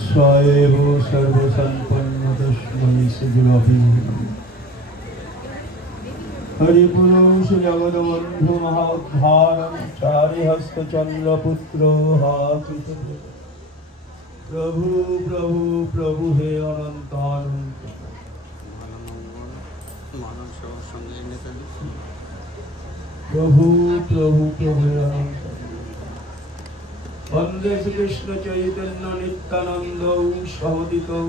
स्वाएव सर्वसम्पन्नतस्मै श्रीगुरवे हरिपुरुष जगद्बन्धु महाउद्धारं चारिहस्तचन्द्रपुत्रो हासुत प्रभु प्रभु प्रभु हे अनन्तानन्द प्रभु प्रभु प्रभु हे अनन्त वन्दे श्रीकृष्ण चैतन्य नित्यानन्दौ सहोदितौ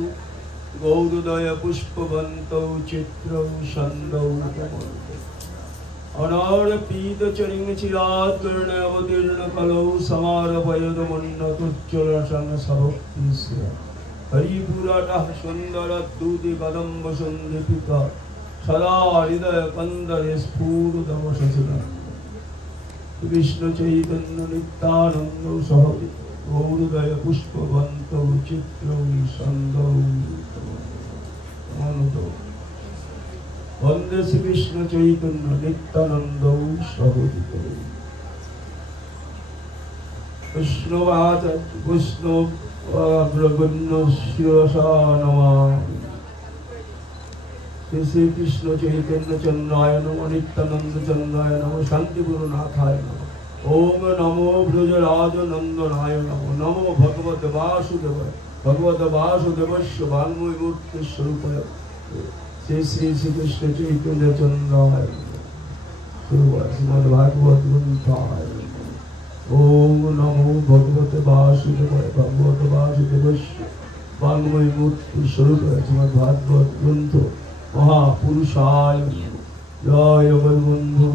गौरोदय पुष्पवन्तौ चित्रौ छन्दौ अनारपीत चरिंचिरात् कर्णे अवतीर्ण कलौ समारभयदमुन्नतोज्ज्वलशं सभक्तिस्य हरिपुराटः सुन्दरद्दूति कदम्ब सन्धिपिता सदा हृदय कन्दरे स्फुरदवशशिला कृष्ण चैतन्य नित्यानन्द सहोदित गौरोदय पुष्पवन्तौ चित्रौ छन्दौ वन्दे श्रीकृष्ण चैतन्य नित्यानन्द सहोदित कृष्णवाच कृष्णशिरसा नमामि श्री कृष्ण चैतन्य चन्द्राय नमो नित्यानंद चन्द्राय नमो शान्तिगुरुनाथाय नमो ओम नमो ब्रजराज नंदनाय नमो नमो भगवते वासुदेवस्य वाङ्मयमूर्ति स्वरूपाय श्री श्री कृष्ण चैतन्य चन्द्राय श्रीमद्भागवत ग्रन्थाय ओम नमो भगवते वासुदेवस्य वाङ्मयमूर्ति स्वरूपाय श्रीमद्भागवत ग्रन्थ महापुरुषाय जय बलबंधु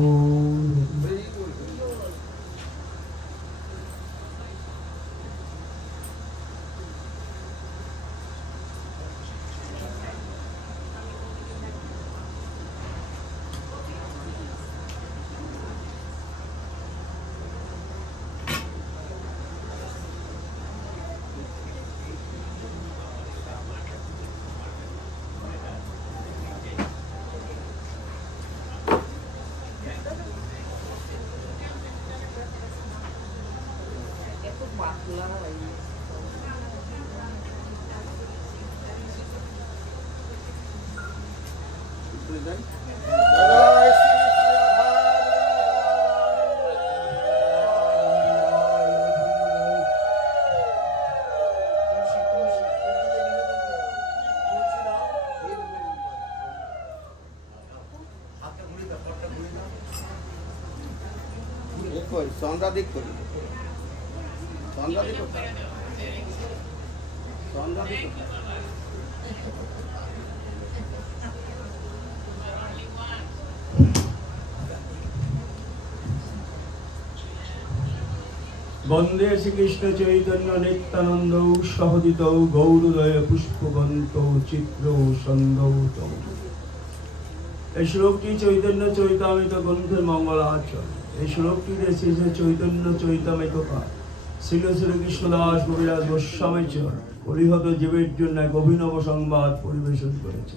वन्दे श्रीकृष्ण चैतन्य नित्यानन्द सहोदित गौरोदय पुष्पवन्तौ चित्रौ छन्दौ এই শ্লোকটি চৈতন্য চৈতামৃত গ্রন্থের মঙ্গলাচরণ। এই শ্লোকটিতে শ্রী চৈতন্য চৈতামৃতকা শ্রীল শ্রীকৃষ্ণদাস কবিরাজ গোস্বামীচর পরিহত জীবের জন্য এক অভিনব সংবাদ পরিবেশন করেছে।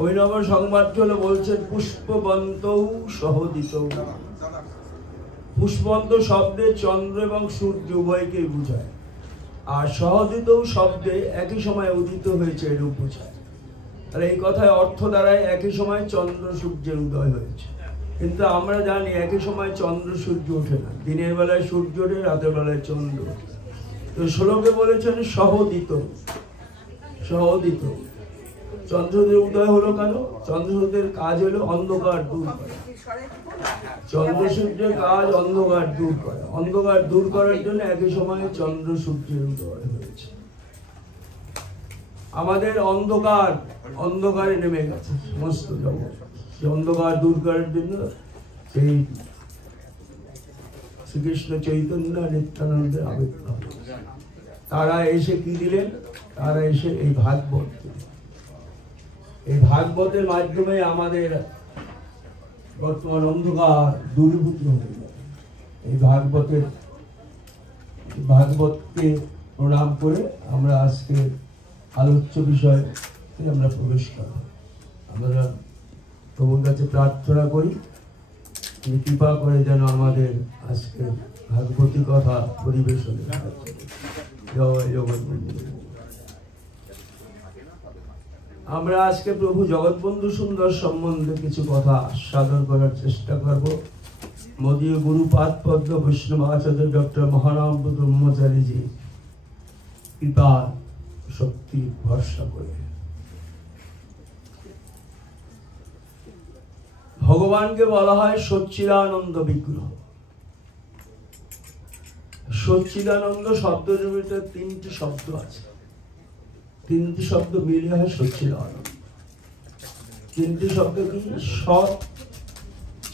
অভিনব সংবাদটি হলো বলছেন পুষ্পবন্তৌ সহোদিত। পুষ্পবন্ত শব্দে চন্দ্র এবং সূর্য উভয়কেই বোঝায়, আর সহোদিত শব্দে একই সময় উদিত হয়েছে এরূপ বোঝায়। আর এই কথায় অর্থ দাঁড়ায় একই সময় চন্দ্র সূর্যের উদয় হয়েছে। কিন্তু আমরা জানি একই সময় চন্দ্র সূর্য ওঠে না, দিনের বেলায় সূর্য ওঠে, রাতের বেলায় চন্দ্র ওঠে। তো শ্লোকে বলেছেন সহোদিত। সহোদিত চন্দ্রদের উদয় হলো কেন? চন্দ্রসূর্যের কাজ হলো অন্ধকার দূর করা। চন্দ্র সূর্যের কাজ অন্ধকার দূর করা। অন্ধকার দূর করার জন্য একই সময় চন্দ্র সূর্যের উদয় হয়েছে। আমাদের অন্ধকারে নেমে গেছে সমস্ত জগৎ। সেই অন্ধকার দূর করার জন্য সেই শ্রীকৃষ্ণ চৈতন্য নিত্যানন্দের আবির্ভাব। তারা এসে কি দিলেন? তারা এসে এই ভাগবত দিলেন। এই ভাগবতের মাধ্যমে আমাদের বর্তমান অন্ধকার দূরীভূত হয়ে যাবে। এই ভাগবতকে প্রণাম করে আমরা আজকে আলোচ্য বিষয়ে আমরা প্রবেশ করব। আমরা প্রভুর কাছে প্রার্থনা করি তিনি কৃপা করে যেন আমাদের আজকে ভাগবতী কথা পরিবেশনে জয় জগৎবন্ধু। আমরা আজকে প্রভু জগৎবন্ধু সুন্দর সম্বন্ধে কিছু কথা সাধন করার চেষ্টা করব। মদীয় গুরুপাদ পদ্ম বৈষ্ণব আচার্য ডক্টর মহারাম ব্রহ্মচারীজি কৃপার শক্তি ভরসা করে। ভগবানকে বলা হয় সচ্চিদানন্দ বিগ্রহ। সচ্চিদানন্দ শব্দের ভিতরে তিনটি শব্দ আছে, তিনটি শব্দ মিলে হয় সচ্চিদানন্দ। তিনটি শব্দ কি? সৎ,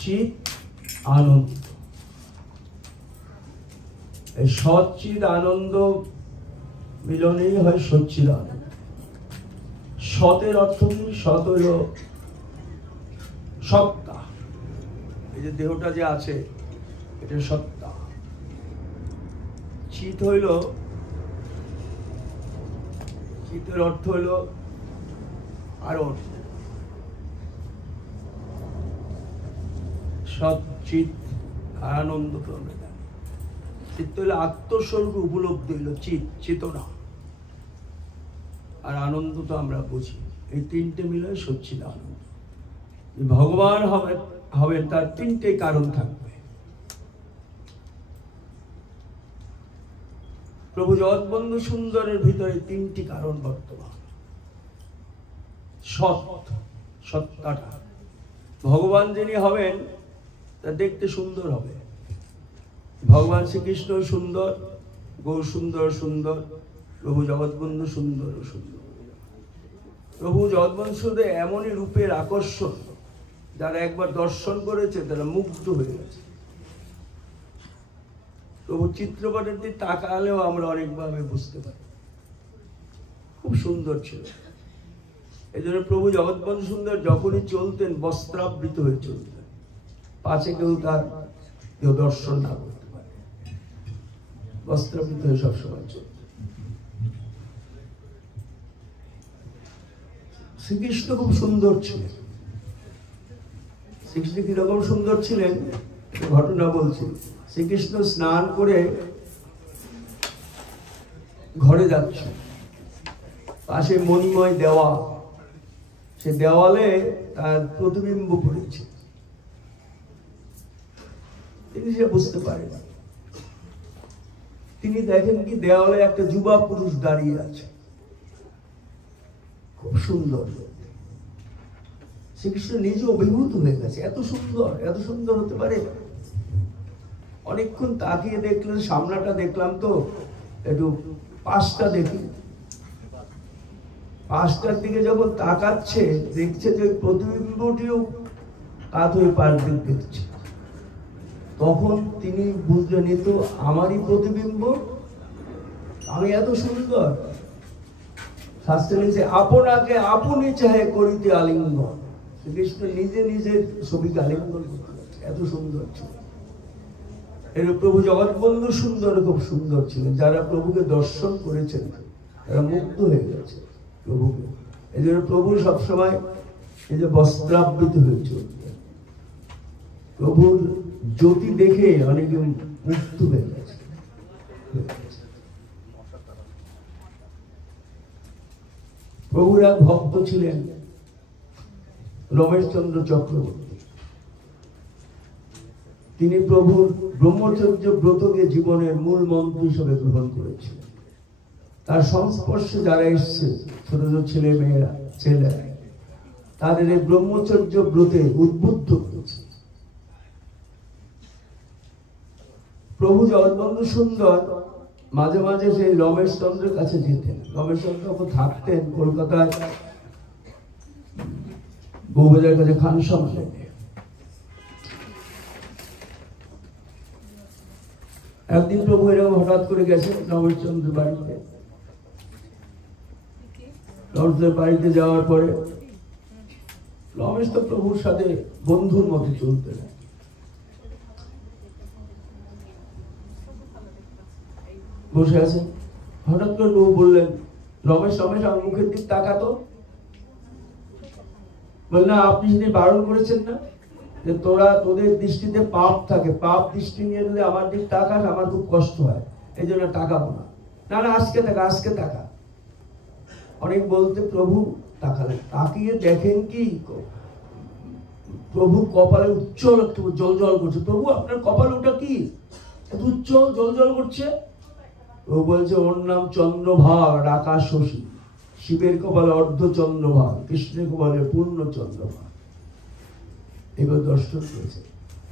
চিৎ, আনন্দ। এই সৎ, চিৎ, আনন্দ মিলনেই হয় সচ্চিদানন্দ। সতের অর্থ কি? সৎ হইল সত্তা, এই যে দেহটা যে আছে এটা সত্তা। চিৎ হইল, চিতের অর্থ হইল আরণ। সৎ, চিৎ আর আনন্দ তো আমরা জানি। চিত্ত হইল আত্মস্বরূপ উপলব্ধি, হইল চিৎ, চেতনা। আর আনন্দ তো আমরা বুঝি। এই তিনটে মিলে সচ্চিদানন্দ। ভগবান হবেন তার তিনটে কারণ থাকবে। প্রভু জগৎবন্ধু সুন্দরের ভিতরে তিনটি কারণ বর্তমান। সৎ, সত্তাটা। ভগবান যিনি হবেন তা দেখতে সুন্দর হবে। ভগবান শ্রীকৃষ্ণ সুন্দর, গৌর সুন্দর সুন্দর, প্রভু জগৎবন্ধু সুন্দর সুন্দর। প্রভু জগৎবন্ধু এমনই রূপের আকর্ষণ, যারা একবার দর্শন করেছে তারা মুগ্ধ হয়ে গেছে। প্রভু চিত্রপটের দিকে তাকালেও আমরা অনেকভাবে বুঝতে পারি, খুব সুন্দর ছিল। এই জন্য প্রভু জগৎবন্ধু সুন্দর যখনই চলতেন বস্ত্রাবৃত হয়ে চলতেন, পাছে কেউ তার কেউ দর্শন না করতে পারে, বস্ত্রাবৃত হয়ে সবসময় চলতেন। শ্রীকৃষ্ণ খুব সুন্দর ছিলেন। শ্রীকৃষ্ণ কিরকম সুন্দর ছিলেন ঘটনা বলছি। শ্রীকৃষ্ণ স্নান করে ঘরে যাচ্ছে, পাশে মণিময় দেওয়া, সে দেওয়ালে তার প্রতিবিম্ব পড়েছে। তিনি সেটা বুঝতে পারেন। তিনি দেখেন কি দেওয়ালে একটা যুবা পুরুষ দাঁড়িয়ে আছে, খুব সুন্দর। শ্রীকৃষ্ণ নিজে অভিভূত হয়ে গেছে, এত সুন্দর, এত সুন্দর হতে পারে। অনেকক্ষণ তাকিয়ে দেখলেন, সামনাটা দেখলাম তো, একটু পাশটা দেখি। পাশটার দিকে যখন তাকাচ্ছে দেখছে যে প্রতিবিম্বটিও কাত হয়ে পাশ দিক দেখছে। তখন তিনি বুঝলেন এ তো আমারই প্রতিবিম্ব, আমি এত সুন্দর। শাস্ত্রে লিখছে আপনাকে আপনি চাহে করিতে আলিঙ্গন। শ্রীকৃষ্ণ নিজে নিজের ছবিকে আলিঙ্গন করতে, এত সুন্দর ছিল। এর প্রভু জগৎবন্ধু সুন্দর, খুব সুন্দর ছিলেন। যারা প্রভুকে দর্শন করেছেন তারা মুগ্ধ হয়ে গেছে প্রভুকে। এই জন্য প্রভু সবসময় এই যে বস্ত্রাবৃত হয়ে চলতেন। প্রভুর জ্যোতি দেখে অনেকে মুগ্ধ হয়ে গেছে। প্রভুর এক ভক্ত ছিলেন রমেশচন্দ্র চক্রবর্তী। তিনি প্রভুর ব্রহ্মচর্য ব্রতকে জীবনের মূল মন্ত্র হিসেবে গ্রহণ করেছিলেন। তার সংস্পর্শে যারা এসছে, ছোট ছোট ছেলে মেয়েরা, ছেলেরা, তাদের এই ব্রহ্মচর্য ব্রতে উদ্বুদ্ধ করেছে। প্রভু জগৎবন্ধু সুন্দর মাঝে মাঝে সেই রমেশচন্দ্রের কাছে যেতেন। রমেশচন্দ্র থাকতেন কলকাতায় বউবাজার কাছে খানসাম লেনে। একদিন প্রভু এরকম হঠাৎ করে গেছেন রমেশচন্দ্রের বাড়িতে। রমেশদের বাড়িতে যাওয়ার পরে রমেশ তো প্রভুর সাথে বন্ধুর মতো চলতেন। বসে আছেন, হঠাৎ করে প্রভু বললেন, রমেশ রমেশ আমার মুখের দিক তাকাতো। বললেন আপনি সেদিন বারণ করেছেন না যে তোরা তোদের দৃষ্টিতে পাপ থাকে, পাপ দৃষ্টি নিয়ে যদি আমার দিক তাকাস আমার খুব কষ্ট হয়, এই জন্য তাকাবো না। না না আজকে টাকা, আজকে টাকা। অনেক বলতে প্রভু তাকালেন, তাকিয়ে দেখেন কি প্রভু কপালে উজ্জ্বল একটু জল জল করছে। প্রভু আপনার কপালে ওটা কি এত উজ্জ্বল জল জল করছে? ও বলছে ওর নাম চন্দ্রভাগ, আকাশ শশী। শিবের কপালে অর্ধ চন্দ্রভাগ, কৃষ্ণের কপালে পূর্ণ চন্দ্রভাগ। এবার দর্শন করেছে।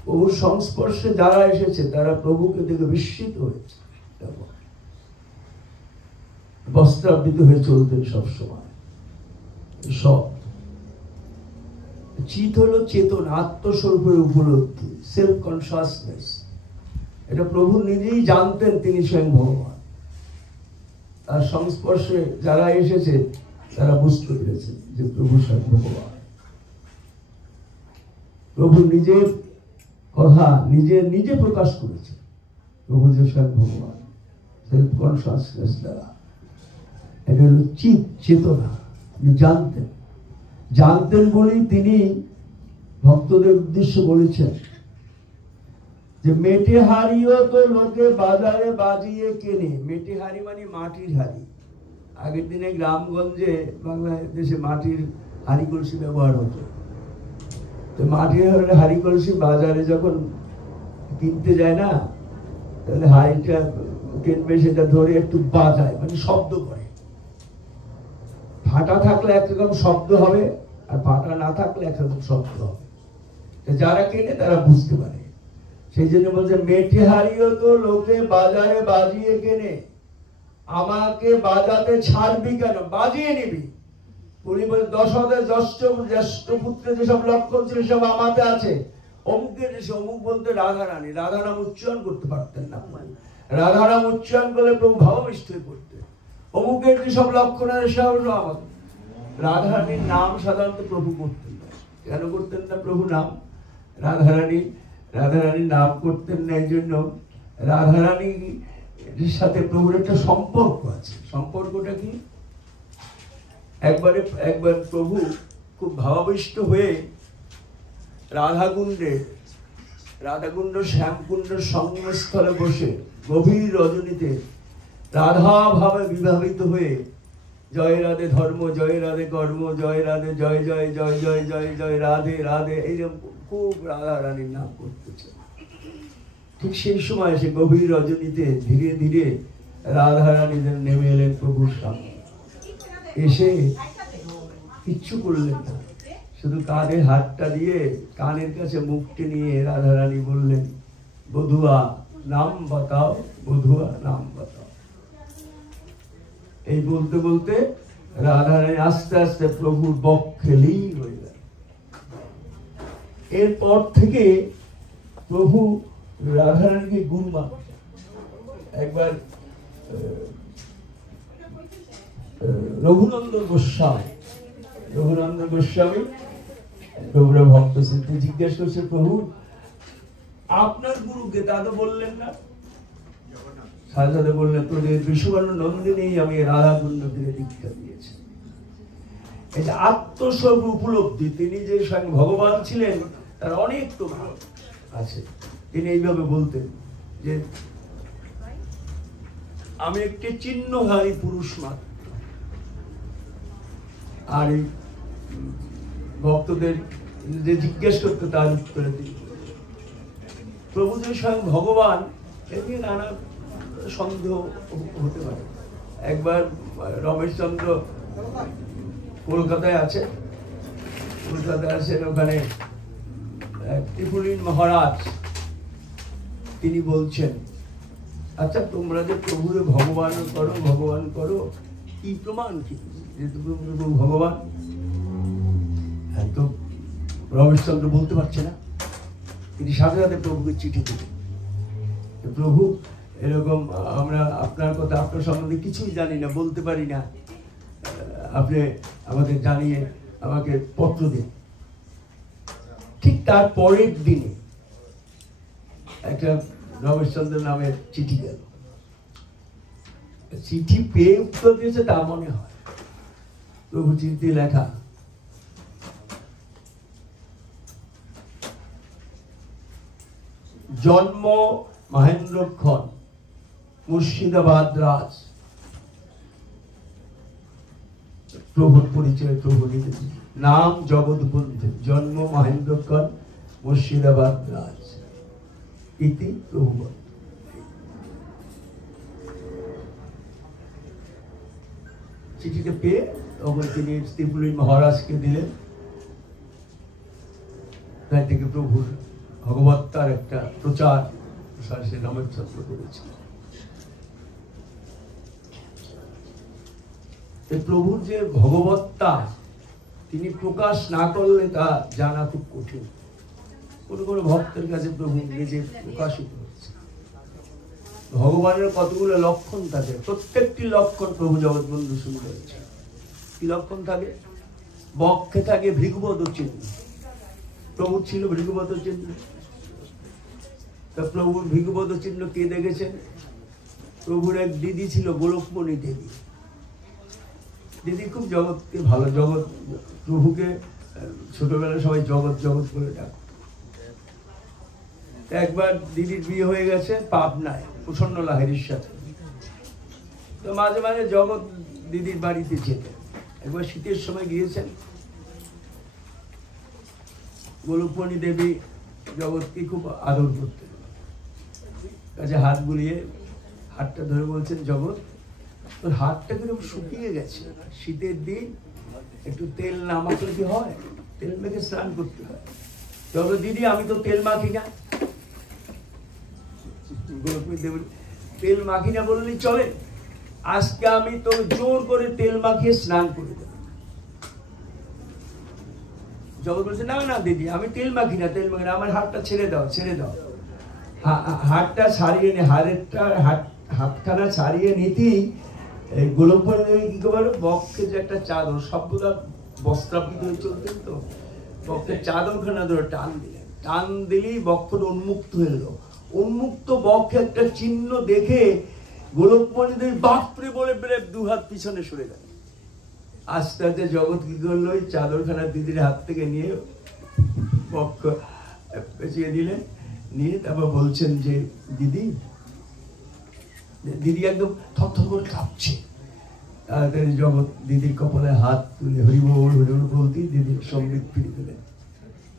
প্রভুর সংস্পর্শে যারা এসেছে তারা প্রভুকে দেখে বিস্মিত হয়েছে। বস্ত্রাবৃত হয়ে চলতেন সবসময়। সব চিত হলো চেতনা, আত্মস্বরূপের উপলব্ধি, সেলফ কনসাসনেস। এটা প্রভু নিজেই জানতেন, তিনি স্বয়ং ভগবান। তার সংস্পর্শে যারা এসেছে তারা বুঝতে পেরেছে যে প্রভু স্বয়ং ভগবান। প্রভু নিজের কথা নিজে প্রকাশ করেছে, প্রভু যে স্বয়ং ভগবান। সেলফ কনসাসনেস দ্বারা এটা হলো চিত, চেতনা। জানতেন বলেই তিনি ভক্তদের উদ্দেশ্যে বলেছেন যে মেটে হাড়িও তো লোকে বাজারে বাজিয়ে কেনে। মেটে হাড়ি মানে মাটির হাড়ি। আগের দিনে গ্রামগঞ্জে বাংলাদেশে মাটির হাড়ি কলসি ব্যবহার হতো। তো মাটির হাড়ি কলসি বাজারে যখন কিনতে যায় না, তাহলে হাড়িটা কিনবে, সেটা ধরে একটু বাজায়, মানে শব্দ করে। ফাটা থাকলে একরকম শব্দ হবে, আর ফাটা না থাকলে একরকম শব্দ হবে। যারা কেনে তারা বুঝতে পারে। সেই জন্য বলছে মেটে হারিও তো লোকে বাজারে বাজিয়ে কেনে, আমাকে বাজাতে ছাড়বি কেন? বাজিয়ে নিবি। উনি বলে দশদের জ্যেষ্ঠ পুত্রের যেসব লক্ষণ ছিল সব আমাতে আছে। অমুকের এসে অমুক বলতে রাধারানী, রাধারাম উচ্চারণ করতে পারতেন না। রাধারাম উচ্চারণ করলে প্রভু ভাবাবিষ্ট হয়ে পড়তেন। অমুকের যেসব লক্ষণ সব আমাদের। রাধারানীর নাম সাধারণত প্রভু করতেন না। কেন করতেন না প্রভু নাম? রাধারানীর নাম করতেন না এই জন্য রাধারানীর সাথে প্রভুর একটা সম্পর্ক আছে। সম্পর্কটা কি? একবার প্রভু খুব ভাবাবিষ্ট হয়ে রাধাকুণ্ড শ্যামকুণ্ডের সঙ্গমস্থলে বসে গভীর রজনীতে রাধা ভাবে বিভাবিত হয়ে জয় রাধে ধর্ম, জয় রাধে কর্ম, জয় রাধে জয় জয় জয় জয় জয় জয় রাধে রাধে, এইরকম খুব রাধা রানীর নাম করতেছে। ঠিক সেই সময় সে গভীর রজনীতে ধীরে ধীরে রাধা রানী যেন নেমে এলেন প্রভুর সামনে। এসে কিচ্ছু করলেন না, শুধু কাঁধে হাতটা দিয়ে কানের কাছে মুখটি নিয়ে রাধা রানী বললেন, বধুয়া নাম বাতাও, বধুয়া নাম বাতাও। এই বলতে বলতে রাধারানী আস্তে আস্তে প্রভুর বক্ষে লীন হয়ে গেল। এরপর থেকে প্রভু রাধারানীকে গুরুমা। একবার রঘুনন্দন গোস্বামী প্রভুর ভক্ত ছিলেন, জিজ্ঞেস করছে, প্রভু আপনার গুরুকে? তা তো বললেন না। সাথে বললেন, তোদের বিশ্ববর্ণ নন্দিনী আমি রাধাকুণ্ড থেকে দীক্ষা দিয়েছি। এটা আত্মস্বরূপ উপলব্ধি। তিনি যে স্বয়ং ভগবান ছিলেন তার অনেক প্রভাব আছে। তিনি এইভাবে বলতেন যে আমি একটি চিহ্নধারী পুরুষ মাত্র। আর এই ভক্তদের যে জিজ্ঞেস করতে তার উত্তরে দিই, প্রভু যে স্বয়ং ভগবান এতে নানা সন্দেহ হতে পারে। একবার রমেশচন্দ্র কলকাতায় আছেন, ওখানে ত্রিপুরীন মহারাজ তিনি বলছেন, আচ্ছা তোমরা যে প্রভুরে ভগবান করো, কি প্রমাণ কি যে প্রভু ভগবান? তো রমেশচন্দ্র বলতে পারছে না। তিনি সাথে সাথে প্রভুকে চিঠি দিলেন, প্রভু এরকম আমরা আপনার কথা, আপনার সম্বন্ধে কিছুই জানি না, বলতে পারি না, আপনি আমাদের জানিয়ে আমাকে পত্র দিন। ঠিক তার পরের দিনে একটা রমেশচন্দ্র নামের চিঠি গেল। চিঠি পেয়ে উত্তর দিয়েছে তা মনে হয়। প্রভু চিঠি লেখা, জন্ম মহেন্দ্রক্ষণ, মুর্শিদাবাদ রাজ, প্রভুর পরিচয় প্রভু দিয়েছেন। নাম জগৎ বন্ধু, জন্ম মহেন্দ্রকর, মুর্শিদাবাদ রাজ, ইতি প্রভু। চিঠিটা পেয়ে তখন তিনি ত্রিপুরী মহারাজকে দিলেন। তাই থেকে প্রভুর ভগবত্তার একটা প্রচার প্রসার সে রামচন্দ্র করেছিল। প্রভুর যে ভগবত্তা তিনি প্রকাশ না করলে তা জানা খুব কঠিন। কোন কোন ভক্তের কাছে প্রভু নিজে প্রকাশিত হচ্ছে। ভগবানের কতগুলো লক্ষণ থাকে, প্রত্যেকটি লক্ষণ প্রভু জগৎবন্ধু শুরু করেছে। কি লক্ষণ থাকে? বক্ষে থাকে ভৃগুপদ চিহ্ন। প্রভুর ছিল ভৃগুপদ চিহ্ন। তা প্রভুর ভৃগুপদ চিহ্ন কে দেখেছেন? প্রভুর এক দিদি ছিল, গোলকমণি দেবী। দিদি খুব জগৎকে ভালো, জগৎ প্রভুকে ছোটবেলায় সবাই জগৎ জগৎ করে ডাকত। একবার দিদির বিয়ে হয়ে গেছে পাবনায় প্রসন্ন লাহিড়ীর সাথে। তো মাঝে মাঝে জগৎ দিদির বাড়িতে যেতেন। একবার শীতের সময় গিয়েছেন। গোলকমণি দেবী জগৎকে খুব আদর করতেন। কাছে হাত বুলিয়ে হাতটা ধরে বলছেন, জগৎ তোর হাতটা কিরকম শুকিয়ে গেছে, শীতের দিন একটু তেল না মাখলে কি হয়? তেল মেখে স্নান করতে হয়। চলো দিদি, আমি তো তেল মাখি না। গোলকমণি দেবী, তেল মাখি না বললেই চলে? আজকে আমি তো জোর করে তেল মাখিয়ে স্নান করে দেব। জগৎ বলছে, না না দিদি, আমি তেল মাখি না, তেল মাখি না, আমার হাতটা ছেড়ে দাও, ছেড়ে দাও। হাতটা ছাড়িয়ে নে, হাতখানা ছাড়িয়ে নিতেই গোলকমণি দেবী কি করে, বক্ষে যে একটা চাদর, সভ্যতা বস্ত্রাবৃত হয়ে চলতেন, তো বক্ষের চাদরখানা ধরে টান দিলেন। টান দিলেই বক্ষটা উন্মুক্ত হয়ে গেল। উন্মুক্ত বক্ষে একটা চিহ্ন দেখে গোলকমণি দেবী বাপরে বলে বেড়ে দু হাত পিছনে সরে গেল। আস্তে আস্তে জগৎ কি করলো, ওই চাদরখানা দিদির হাত থেকে নিয়ে বক্ষ পেঁচিয়ে দিলেন। নিয়ে তারপর বলছেন যে দিদি, দিদি একদম থরথর করে কাঁপছে। তাড়াতাড়ি জগৎ দিদির কপালে হাত তুলে হরিবোল হরিবোল বলতেই দিদির সম্বিত ফিরিয়ে দিলেন।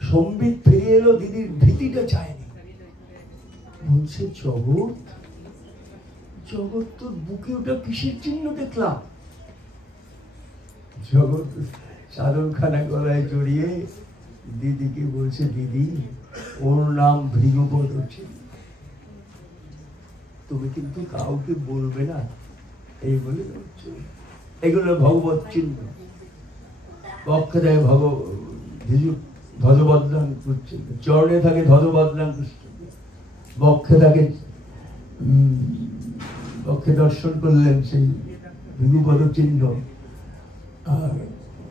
সম্বিত ফিরিয়ে এলো, দিদির ভীতিটা চায়নি। বলছে, জগৎ জগৎ তোর বুকে ওটা কিসের চিহ্ন দেখলাম? জগৎ চাদরখানা গলায় জড়িয়ে দিদিকে বলছে, দিদি ওর নাম ভৃগুপদ চিহ্ন, তুমি কিন্তু কাউকে বলবে না। এই বলে এগুলো ভগবত চিহ্ন। বক্ষে থাকে ধ্বজবদ্রাঙ্কুশ চিহ্ন, চরণে থাকে ধ্বজবদ্রাঙ্কুশ চিহ্ন, বক্ষে থাকে, বক্ষে দর্শন করলেন সেই ভৃগুপদ চিহ্ন, আর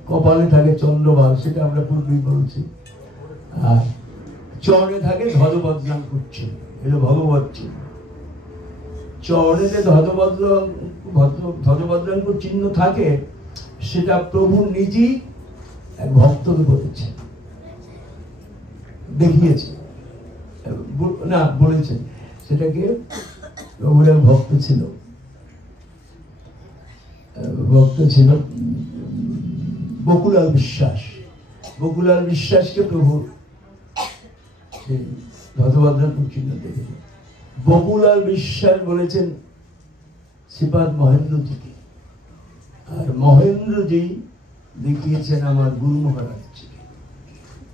কপালে থাকে চন্দ্রবাল, সেটা আমরা পূর্বেই বলছি, আর চরণে থাকে ধ্বজবদ্রাঙ্কুশ চিহ্ন, এটা ভগবত চিহ্ন। চরণে যে ধ্বজবদ্রাঙ্কুশ চিহ্ন থাকে, সেটা প্রভু নিজেই এক ভক্তকে বলেছেন, দেখিয়েছে, না বলেছেন। সেটাকে প্রভুর এক ভক্ত ছিল বকুলাল বিশ্বাস। বকুলাল বিশ্বাসকে প্রভু ধ্বজবদ্রাঙ্কুশ চিহ্ন দেখেছে। বকুলাল বিশ্বাস বলেছেন শ্রীপাদ মহেন্দ্রজিকে, আর মহেন্দ্রজি দেখিয়েছেন আমার গুরু মহারাজজিকে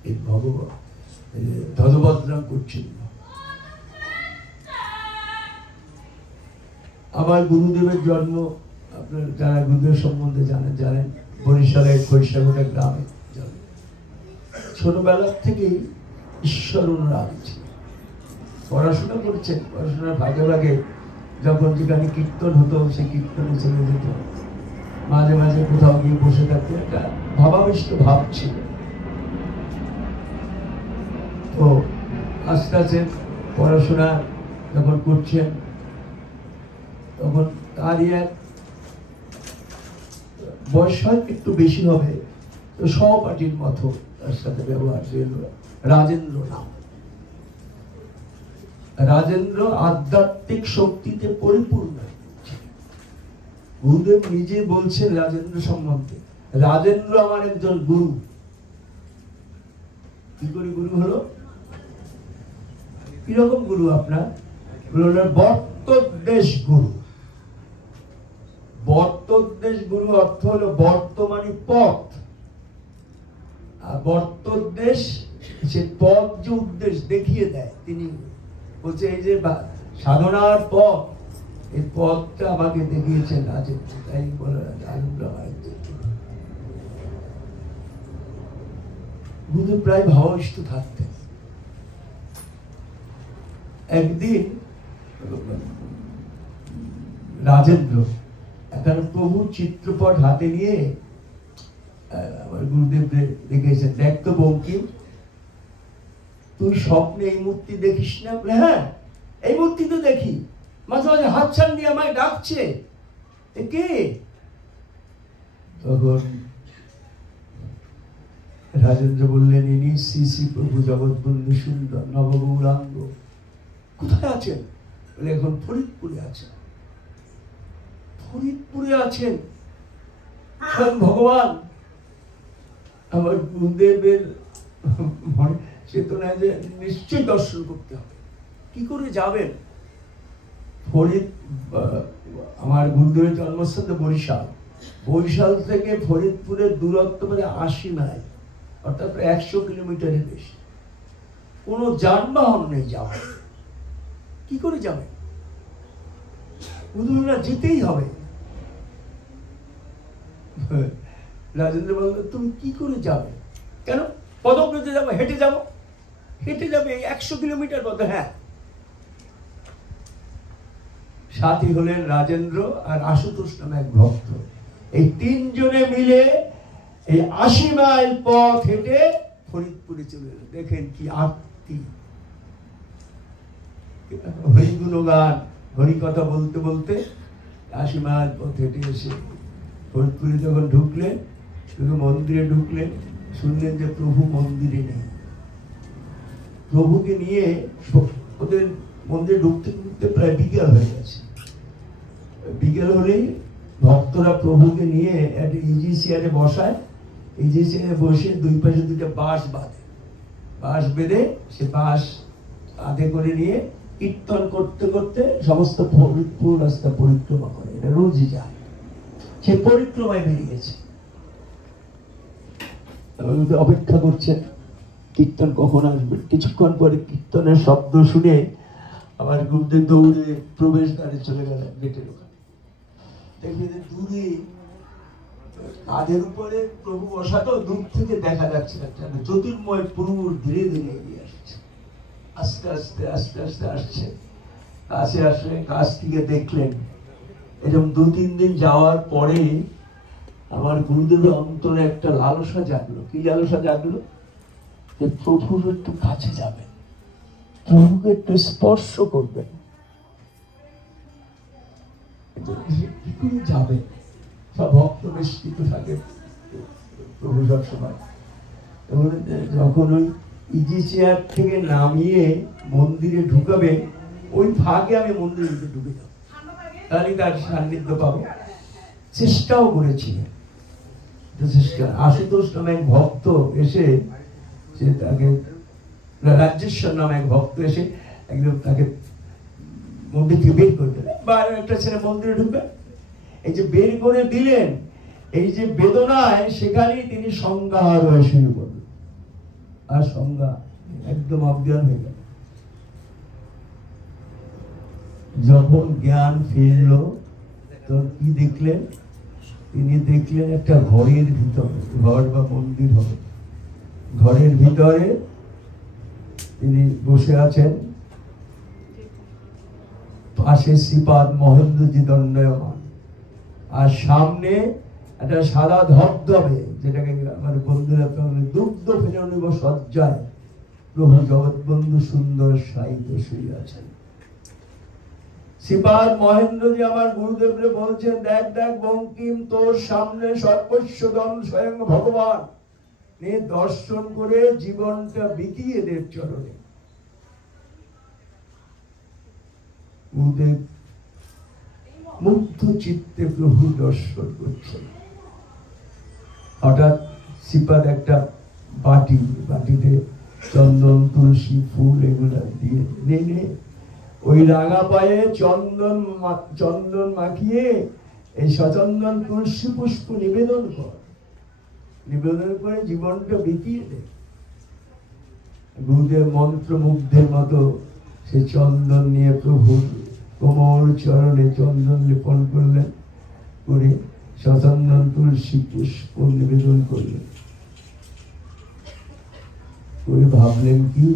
এই ভগবান ধ্বজবদ্রাঙ্কুশ চিহ্ন। আমার গুরুদেবের জন্ম, আপনার যারা গুরুদেব সম্বন্ধে জানেন, বরিশালের খৈরসাগোটা গ্রামে জন্ম। ছোটবেলার থেকেই ঈশ্বর অনুরাগ ছিল। পড়াশোনা করছেন, পড়াশোনার ভাগে ভাগে যখন যেখানে কীর্তন হতো সেই কীর্তনে চলে যেত, মাঝে মাঝে কোথাও গিয়ে বসে থাকতে একটা ভাবাবিষ্ট ভাব ছিল। তো আস্তে আস্তে পড়াশোনা যখন করছেন, তখন তারই এক বয়স হয়তো একটু বেশি হবে, তো সহপাঠীর মতো তার সাথে ব্যবহার ছিল। রাজেন্দ্র নাম। রাজেন্দ্র আধ্যাত্মিক শক্তিতে পরিপূর্ণ। গুরুদেব নিজে বলছেন রাজেন্দ্র সম্বন্ধে, রাজেন্দ্র আমার একজন গুরু। কি করে গুরু হলো? কিরকম গুরু আপনার? বর্তোদ্দেশ গুরু। বর্তোদ্দেশ গুরু অর্থ হলো বর্তমানে পথ, আর বর্তোদ্দেশ সে পথ যে উদ্দেশ্য দেখিয়ে দেয়। তিনি বলছে এই যে সাধনার পথ, এই পথটা আমাকে দেখিয়েছেন রাজেন্দ্র, তাই বলে রাজেন্দ্র। গুরু প্রায় ভাবাবিষ্ট থাকতেন। একদিন রাজেন্দ্র এখানে প্রভুর চিত্রপট হাতে নিয়ে আমার গুরুদেব দেখেছেন, দেখ তো বঙ্কিম, তুই স্বপ্নে এই মূর্তি দেখিস না? হ্যাঁ, এই মূর্তি তো দেখি, মাঝে মাঝে হাত ছান দিয়ে আমায় ডাকছে, কে? তখন রাজেন্দ্র বললেন, ইনি শ্রী শ্রী প্রভু জগৎবন্ধু সুন্দর নবগৌরাঙ্গ। কোথায় আছেন? বলে এখন ফরিদপুরে আছেন। ফরিদপুরে আছেন? ভগবান আমার গুরুদেবের চেতনায় যে নিশ্চয় দর্শন করতে হবে। কি করে যাবেন? আমার গুরুদেবের জন্মস্থান তো বরিশাল। বরিশাল থেকে ফরিদপুরের দূরত্ব মানে 80 মাইল, অর্থাৎ 100 কিলোমিটারের বেশি। কোনো যানবাহন নেই যাওয়ার। কি করে যাবে? গুরুদেবরা যেতেই হবে। রাজেন্দ্র বলল, তুমি কি করে যাবে? কেন? পদব্রজে যাবো, হেঁটে যাবো? হেঁটে যাবে 100 কিলোমিটার পথ। হ্যাঁ। সাথী হলেন রাজেন্দ্র আর আশুতোষ নামে এক ভক্ত। এই তিনজনে মিলে এই 80 মাইল পথ হেঁটে ফরিদপুরে চলে এলো। দেখেন কি আরতি, হরিগুণগান, হরি কথা বলতে বলতে 80 মাইল পথ হেঁটে এসে ফরিদপুরে যখন ঢুকলেন, শুধু মন্দিরে ঢুকলেন, শুনলেন যে প্রভু মন্দিরে নেই। প্রভুকে নিয়ে ওদের মন্দিরে ঢুকতে ঢুকতে প্রায় বিকেল হয়ে গেছে। বিকেল হলেই ভক্তরা প্রভুকে নিয়ে একটা ইজি চেয়ারে বসায়। ইজি চেয়ারে বসে দুই পাশে দুইটা বাঁশ বাঁধে। বাঁশ বেঁধে সে বাঁশ কাঁধে করে নিয়ে কীর্তন করতে করতে সমস্ত ফরিদপুর রাস্তা পরিক্রমা করে। এটা রোজই যায়। সে পরিক্রমায় বেরিয়েছে, অপেক্ষা করছেন কীর্তন কখন আসবে। কিছুক্ষণ পরে কীর্তনের শব্দ শুনে আমার গুরুদেব দৌড়ে প্রবেশ দ্বারে চলে গেলেন, গেটের ওখানে। দেখবেন দূরে কাঁধের উপরে প্রভু বসা, তো দূর থেকে দেখা যাচ্ছে একটা জ্যোতির্ময় পুরুষ ধীরে ধীরে এগিয়ে আসছে। আস্তে আস্তে আস্তে আস্তে আসছে। কাছে আসলে কাছ থেকে দেখলেন। এরকম 2-3 দিন যাওয়ার পরে আমার গুরুদেবের অন্তরে একটা লালসা জাগলো। কি লালসা জাগলো? যে প্রভুর একটু কাছে যাবেন, প্রভুকে একটু স্পর্শ করবেন। কি করে যাবে? সব ভক্ত বেষ্টিত থাকে প্রভু সবসময়। যখন ওই ইজি চেয়ার থেকে নামিয়ে মন্দিরে ঢুকাবে, ওই ফাঁকে আমি মন্দিরে ঢুকে যাবো, তাহলে তার সান্নিধ্য পাবো। চেষ্টাও করেছিলেন। আশুতোষ নামে এক ভক্ত এসে, সে তাকে রাজ্যেশ্বর নামে এক ভক্ত এসে একদম তাকে মন্দির থেকে বের করে দিলেন। বা একটা ছেলে মন্দিরে ঢুকবে, এই যে বের করে দিলেন, এই যে বেদনায় সেখানেই তিনি সংজ্ঞার হয়ে শুরু করলেন। আর সংজ্ঞা একদম অজ্ঞান হয়ে গেল। যখন জ্ঞান ফিরল, তখন কি দেখলেন? তিনি দেখলেন একটা ঘরের ভিতরে, ঘর বা মন্দির হবে, ঘরের ভিতরে তিনি বসে আছেন। পাশে শ্রীপাদ মহেন্দ্রজি দণ্ডায়মান, আর সামনে একটা সাদা ধবধবে, যেটাকে আমার বন্ধুরা দুগ্ধ ফেরনিব সজ্জায় প্রভু জগৎবন্ধু সুন্দর সাহিত্য শুয়ে আছেন। শ্রীপাদ মহেন্দ্রজি আমার গুরুদেবরে বলছেন, দেখ দেখ বঙ্কিম, তোর সামনে সর্বস্বদন স্বয়ং ভগবান, নিয়ে দর্শন করে জীবনটা বিকিয়ে দেব চরণে। গুরুদেব মুগ্ধ চিত্তে প্রভু দর্শন করছেন। হঠাৎ শ্রীপাদ একটা বাটিতে চন্দন, তুলসী, ফুল এগুলা দিয়ে নিয়ে ওই রাঙা পায়ে চন্দন মাখিয়ে এই সচন্দন তুলসী পুষ্প নিবেদন করে জীবনটা বিতিয়ে দে। গুরুদেব মন্ত্রমুগ্ধের মতো সে চন্দন নিয়ে প্রভুর কোমল চরণে চন্দন লেপন করলেন, করে সচন্দন তুলসী পুষ্প নিবেদন করলেন। করে ভাবলেন কি,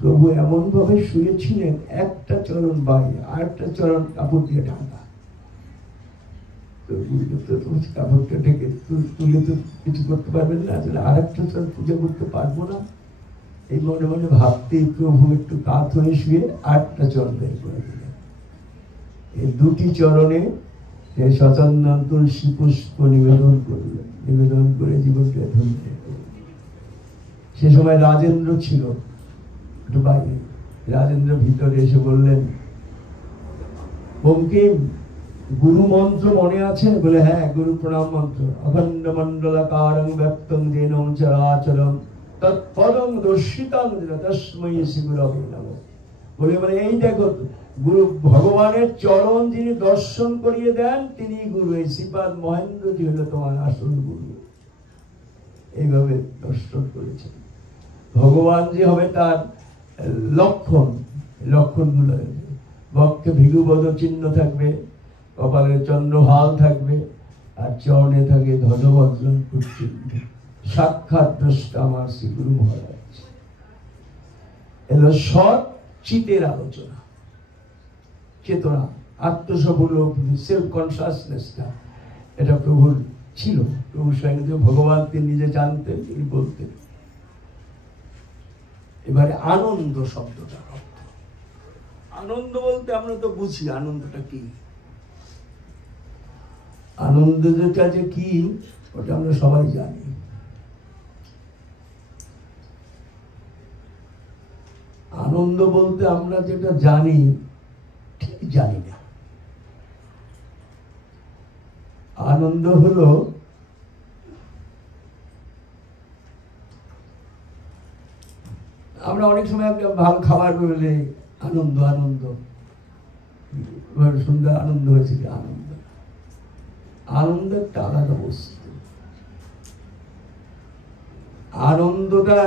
প্রভু এমন ভাবে শুয়েছিলেন, একটা চরণ বাইরে আর একটা চরণ কাপড় দিয়ে ঢাকা। কাপড়টা ঢেকে তুলে তো কিছু করতে পারবেন না, আর একটা চরণ পূজা করতে পারবো না। এই মনে মনে ভাবতেই প্রভু একটু কাত হয়ে শুয়ে আরেকটা চরণ বের করে দিলেন। এই দুটি চরণে সচন্দন তুলসী পুষ্প নিবেদন করলেন, নিবেদন করে জীবনকে ধন্য। সে সময় রাজেন্দ্র ছিল একটু বাইরে। রাজেন্দ্র ভিতরে এসে বললেন, বঙ্কিম, গুরু মন্ত্র মনে আছে? বলে হ্যাঁ, গুরু প্রণাম মন্ত্র। অখণ্ড মণ্ডলাকারং ব্যক্তং যেনং চরাচরং তৎপদং দর্শিতাং তস্मै শ্রী গুরবে নমঃ। বলে এই দেখো, গুরু ভগবানের চরণ যিনি দর্শন করিয়ে দেন তিনি গুরু। এই শ্রীপাদ মহেন্দ্রজি হলো তোমার আসল গুরু। এইভাবে দর্শন করেছেন। ভগবান যে হবে তার লক্ষণগুলো, বক্ষে ভৃগুবধ চিহ্ন থাকবে, কপালে চন্দ্রহাল থাকবে, আর চরণে থাকে ধ্বজবজ্রম চিহ্ন। সাক্ষাৎ দ্রষ্টা আমার শ্রী গুরু মহারাজ। এলো সৎ চিতের আলোচনা, চেতনা, আত্মসফল সেলফ কনসাসনেসটা এটা প্রভুর ছিল। প্রভু স্বয়ং ভগবান তিনি নিজে জানতেন, তিনি বলতেন। এবারে আনন্দ শব্দটা অর্থ। আনন্দ বলতে আমরা তো বুঝি আনন্দটা কি। আনন্দ যেটা যে কি ওটা আমরা সবাই জানি। আনন্দ বলতে আমরা যেটা জানি ঠিক জানি না। আনন্দ হলো আমরা অনেক সময় একটা ভালো খাবার বলে আনন্দ সুন্দর আনন্দ হয়েছে। আনন্দ একটা আলাদা বস্তু। আনন্দটা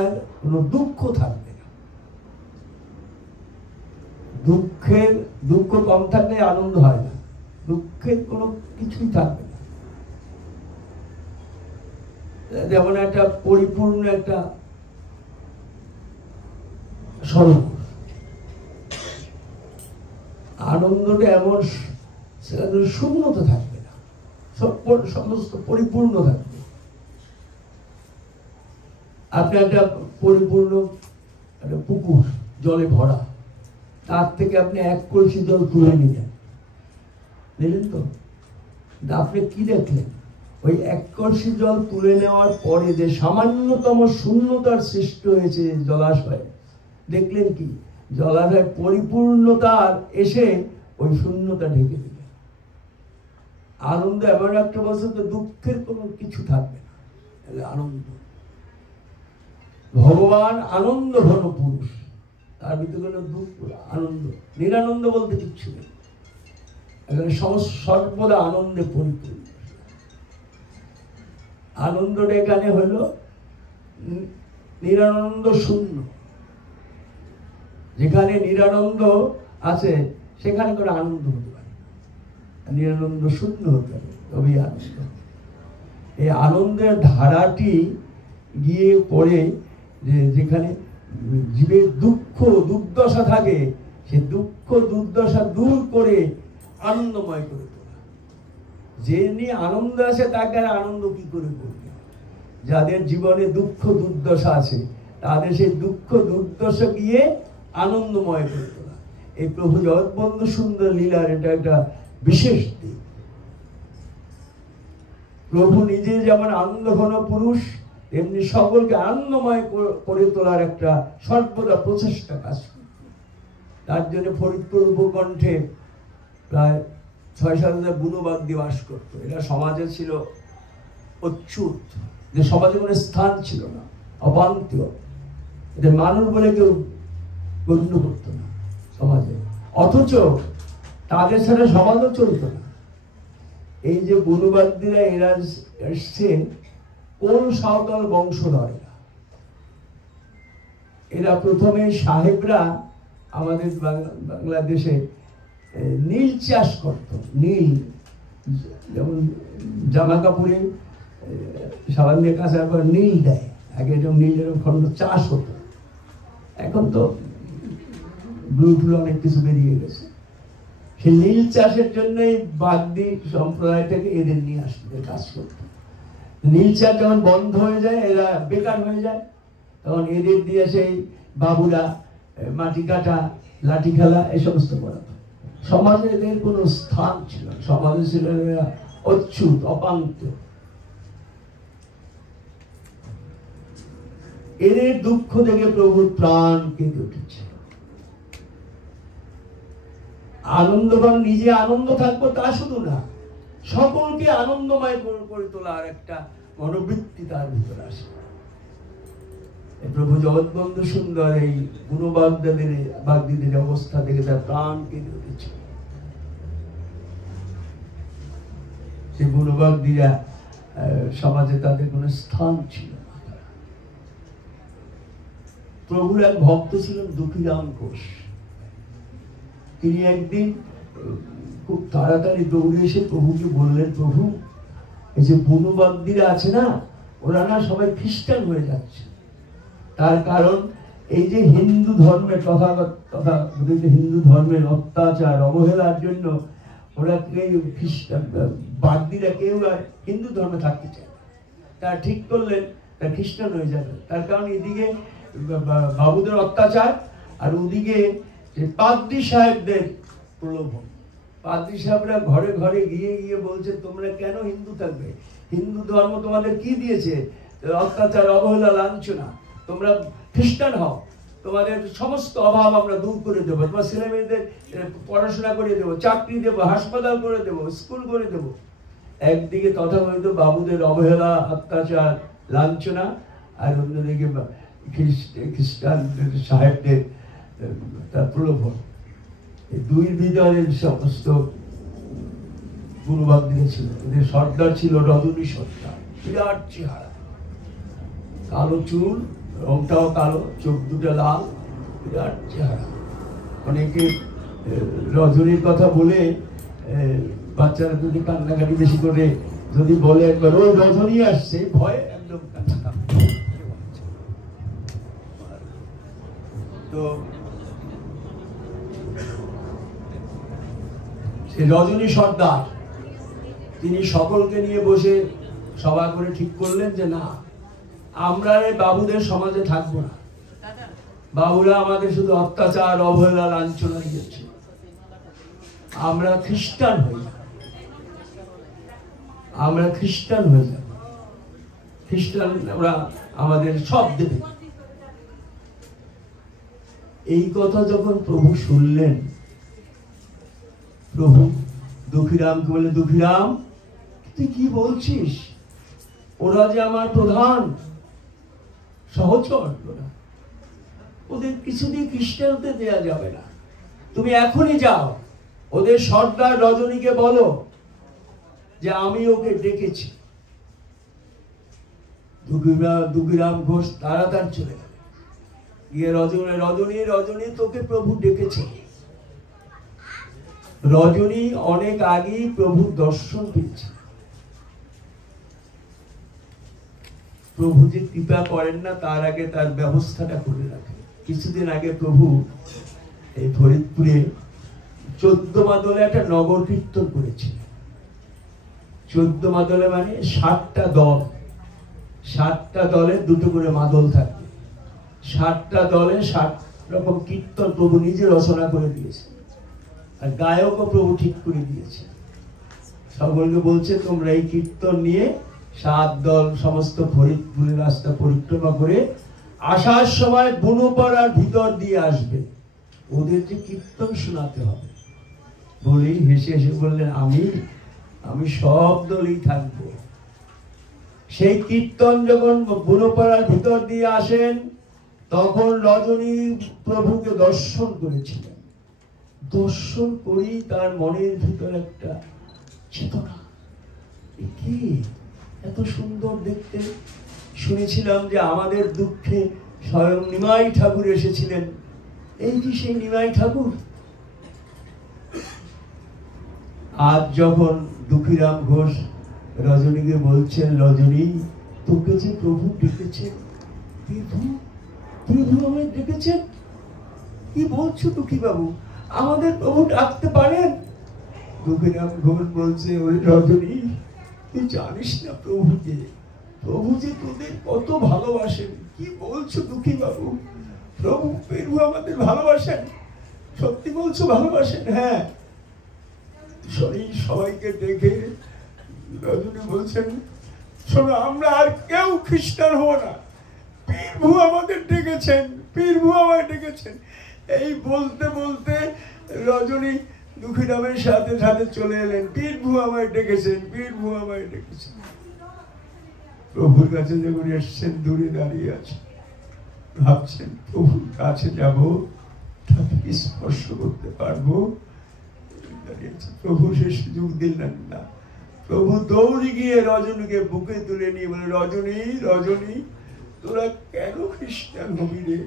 কোনো দুঃখ থাকবে না। দুঃখ কম থাকলে আনন্দ হয় না। দুঃখের কোনো কিছুই থাকবে না। যেমন একটা পরিপূর্ণ একটা সরোবর, আনন্দটা এমন সেখানে শূন্যতা থাকবে না, সমস্ত পরিপূর্ণ থাকবে। আপনি একটা পরিপূর্ণ একটা পুকুর জলে ভরা, তার থেকে আপনি এক কলসি জল তুলে নিলেন, নিলেন তো আপনি কি দেখলেন? ওই এক কলসি জল তুলে নেওয়ার পরে যে সামান্যতম শূন্যতার সৃষ্টি হয়েছে জলাশয়ে, দেখলেন কি? জলাশয় পরিপূর্ণতার এসে ওই শূন্যতা ঢেকে দিলে। আনন্দ এমন একটা বস্তু, তো দুঃখের কোনো কিছু থাকবে না। আনন্দ, ভগবান আনন্দ ঘন পুরুষ, তার ভিতরে কোনো দুঃখ আনন্দ নিরানন্দ বলতে কিচ্ছু নেই। এখানে সর্বদা আনন্দে পরিপূর্ণ। আনন্দটা এখানে হলো নিরানন্দ শূন্য। যেখানে নিরানন্দ আছে সেখানে কোনো আনন্দ হতে পারে, নিরানন্দ শূন্য হতে পারে, তবেই আনন্দ। এই আনন্দের ধারাটি গিয়ে পড়ে যেখানে জীবের দুঃখ দুর্দশা থাকে, সে দুঃখ দুর্দশা দূর করে আনন্দময় করে তোলা। যে নিয়ে আনন্দ আছে তাকে আনন্দ কি করে করবে? যাদের জীবনে দুঃখ দুর্দশা আছে তাদের সেই দুঃখ দুর্দশা গিয়ে আনন্দময় করে তোলা। এই প্রভু জগৎবন্ধু সুন্দর লীলার এটা একটা বিশেষ দিক। প্রভু নিজে যেমন আনন্দ ঘন পুরুষ, তেমনি সকলকে আনন্দময় করে তোলার একটা সর্বদা প্রচেষ্টা কাজ করত। তার জন্য ফরিদপুর উপকণ্ঠে প্রায় 6-7 হাজার বুনো বাগদি বাস করত। এরা সমাজে ছিল অচ্যুত। যে সমাজে কোনো স্থান ছিল না, অবান্তীয়, এদের মানুষ বলে কেউ গণ্য করতো না সমাজে। অথচ তাদের সাথে সমাজও চলত না। এই যে বনবাদীরা এরা এসছে কোন সাঁওতাল বংশধর, এরা প্রথমে সাহেবরা আমাদের বাংলাদেশে নীল চাষ করত। নীল যেমন জামা কাপড়ে সাবান দিয়ে কাঁচার পর নীল দেয়, আগে যেমন নীল এরকম খন্ড চাষ হতো। এখন তো ব্লু টুল অনেক কিছু বেরিয়ে গেছে। সেই নীল চাষের জন্যই বাগদি সম্প্রদায় থেকে এদের নিয়ে আসতে কাজ করতো। নীল চাষ যখন বন্ধ হয়ে যায়, এরা বেকার হয়ে যায়, তখন এদের দিয়ে সেই বাবুরা মাটি কাটা, লাঠি খেলা এই সমস্ত করাতো। সমাজে এদের কোনো স্থান ছিল না, সমাজে ছিল এরা অচ্যুত, অপান্ত। এদের দুঃখ দেখে প্রভুর প্রাণ কেঁদে উঠেছে। আনন্দবান নিজে আনন্দ থাকবো তা শুধু না, সকলকে আনন্দময় করে তোলার একটা মনোবৃত্তি তার ভিতরে আসে। প্রভু জগৎবন্ধু সুন্দর এই গুণবাগদের অবস্থা দেখে তার প্রাণ কেঁদে উঠেছে। সেই গুণবাগদিরা সমাজে তাদের কোনো স্থান ছিল না। প্রভুর এক ভক্ত ছিলেন দুঃখীরাম ঘোষ। তিনি একদিন খুব তাড়াতাড়ি দৌড়ে এসে প্রভুকে বললেন, প্রভু এই যে বনবাগদিরা আছে না, ওরা না সবাই খ্রিস্টান হয়ে যাচ্ছে। তার কারণ এই যে হিন্দু ধর্মের হিন্দু ধর্মের অত্যাচার অবহেলার জন্য ওরা খ্রিস্টান বাগদিরা কেউ আর হিন্দু ধর্মে থাকতে চায়। তারা ঠিক করলেন তারা খ্রিস্টান হয়ে যাবে। তার কারণ এদিকে বাবুদের অত্যাচার আর ওদিকে পাদ্রী সাহেবদের প্রলোভন। পাদ্রী সাহেবরা ঘরে ঘরে গিয়ে গিয়ে বলছে, তোমরা কেন হিন্দু থাকবে? হিন্দু ধর্ম তোমাদের কি দিয়েছে? অত্যাচার, অবহেলা, লাঞ্ছনা। তোমরা খ্রিস্টান হও, তোমাদের সমস্ত অভাব আমরা দূর করে দেবো, তোমার ছেলে মেয়েদের পড়াশোনা করে দেবো, চাকরি দেবো, হাসপাতাল করে দেবো, স্কুল করে দেবো। একদিকে তথাকথিত বাবুদের অবহেলা, অত্যাচার, লাঞ্ছনা, আর অন্যদিকে খ্রিস্টান সাহেবদের তার প্রলোভন। এই দুই ভিতরে সমস্ত গুরুবাগদিরা ছিল। এদের সর্দার ছিল রজনী সর্দার, বিরাট চেহারা, কালো চুল, রংটাও কালো, চোখ দুটো লাল, বিরাট চেহারা। অনেকে রজনীর কথা বলে বাচ্চারা যদি কান্নাকাটি বেশি করে যদি বলে একবার ওই রজনী আসছে, ভয় একদম তো রজনী সর্দার তিনি সকলকে নিয়ে বসে সভা করে ঠিক করলেন যে না, আমরা বাবুদের সমাজে থাকবো না। বাবুরা আমাদের শুধু অত্যাচার, অবহেলা, লাঞ্ছনা দিয়েছে। আমরা খ্রিস্টান হয়ে যাব, আমরা খ্রিস্টান হয়ে যাব, খ্রিস্টান ওরা আমাদের সব দেবে। এই কথা যখন প্রভু শুনলেন, প্রভু দুঃখীরামকে বলে, দুঃখীরাম তুই কি বলছিস? ওরা যে আমার প্রধান সহচর, ওদের কিছুদিন খ্রিস্টান হতে দেওয়া যাবে না। তুমি এখনই যাও, ওদের সর্দার রজনীকে বলো যে আমি ওকে ডেকেছি। দুঃখীরাম ঘোষ তাড়াতাড়ি চলে গেল, গিয়ে রজনী তোকে প্রভু ডেকেছে। রজনী অনেক আগেই প্রভুর দর্শন পেয়েছে। প্রভু যে কৃপা করেন না, তার আগে তার ব্যবস্থাটা করে রাখে। কিছুদিন আগে প্রভু এই ফরিদপুরে 14 মাদলে একটা নগর কীর্তন করেছে। 14 মাদলে মানে 60টা দল, 60টা দলে দুটো করে মাদল থাকবে। 60টা দলে 60 রকম কীর্তন প্রভু নিজে রচনা করে দিয়েছে, আর গায়কও প্রভু ঠিক করে দিয়েছে। সকলকে বলছে তোমরা এই কীর্তন নিয়ে 7 দল সমস্ত ফরিদপুরের রাস্তা পরিক্রমা করে আসার সময় বনপাড়ার ভিতর দিয়ে আসবে, ওদের যে কীর্তন শোনাতে হবে। বলেই হেসে হেসে বললেন, আমি সব দলেই থাকবো, সেই কীর্তন যখন বুনোপাড়ার ভিতর দিয়ে আসেন, তখন রজনী প্রভুকে দর্শন করেছিলেন। দর্শন করি তার মনের ভিতর একটা চেতনা, কি এত সুন্দর দেখতে। শুনেছিলাম যে আমাদের দুঃখে স্বয়ং নিমাই ঠাকুর এসেছিলেন। এই যে সেই নিমাই ঠাকুর। আজ যখন দুঃখীরাম ঘোষ রজনীকে বলছেন, রজনী তোকে যে প্রভু ডেকেছেন, প্রভু আমায় ডেকেছেন, কি বলছো দুঃখী বাবু, আমাদের প্রভু ডাকতে পারেন? দুঃখীরাম ঘোষ বলছে, ওই রজনী তুই জানিস না প্রভুকে, প্রভু যে তোদের কত ভালোবাসেন। কি বলছো দুঃখী বাবু, প্রভু আমাদের ভালোবাসেন? সত্যি বলছো ভালোবাসেন? হ্যাঁ। শরীর সবাইকে দেখে রজনী বলছেন, শোনো, আমরা আর কেউ খ্রিস্টান হব না, প্রভু আমাদের ডেকেছেন, প্রভু আমায় ডেকেছেন। এই বলতে বলতে রজনী দুঃখীরামের সাথে সাথে চলে এলেন, প্রভু আমায় ডেকেছেন, প্রভু আমায় ডেকেছেন। প্রভুর কাছে যখন এসছেন, দূরে দাঁড়িয়ে আছে, ভাবছেন প্রভুর কাছে যাব, তাকে স্পর্শ করতে পারবো। প্রভু সে সুযোগ দিলেন না। প্রভু দৌড়ে গিয়ে রজনীকে বুকে তুলে নিয়ে বলে, রজনী, রজনী, তোরা কেন খ্রিস্টান হবি রে?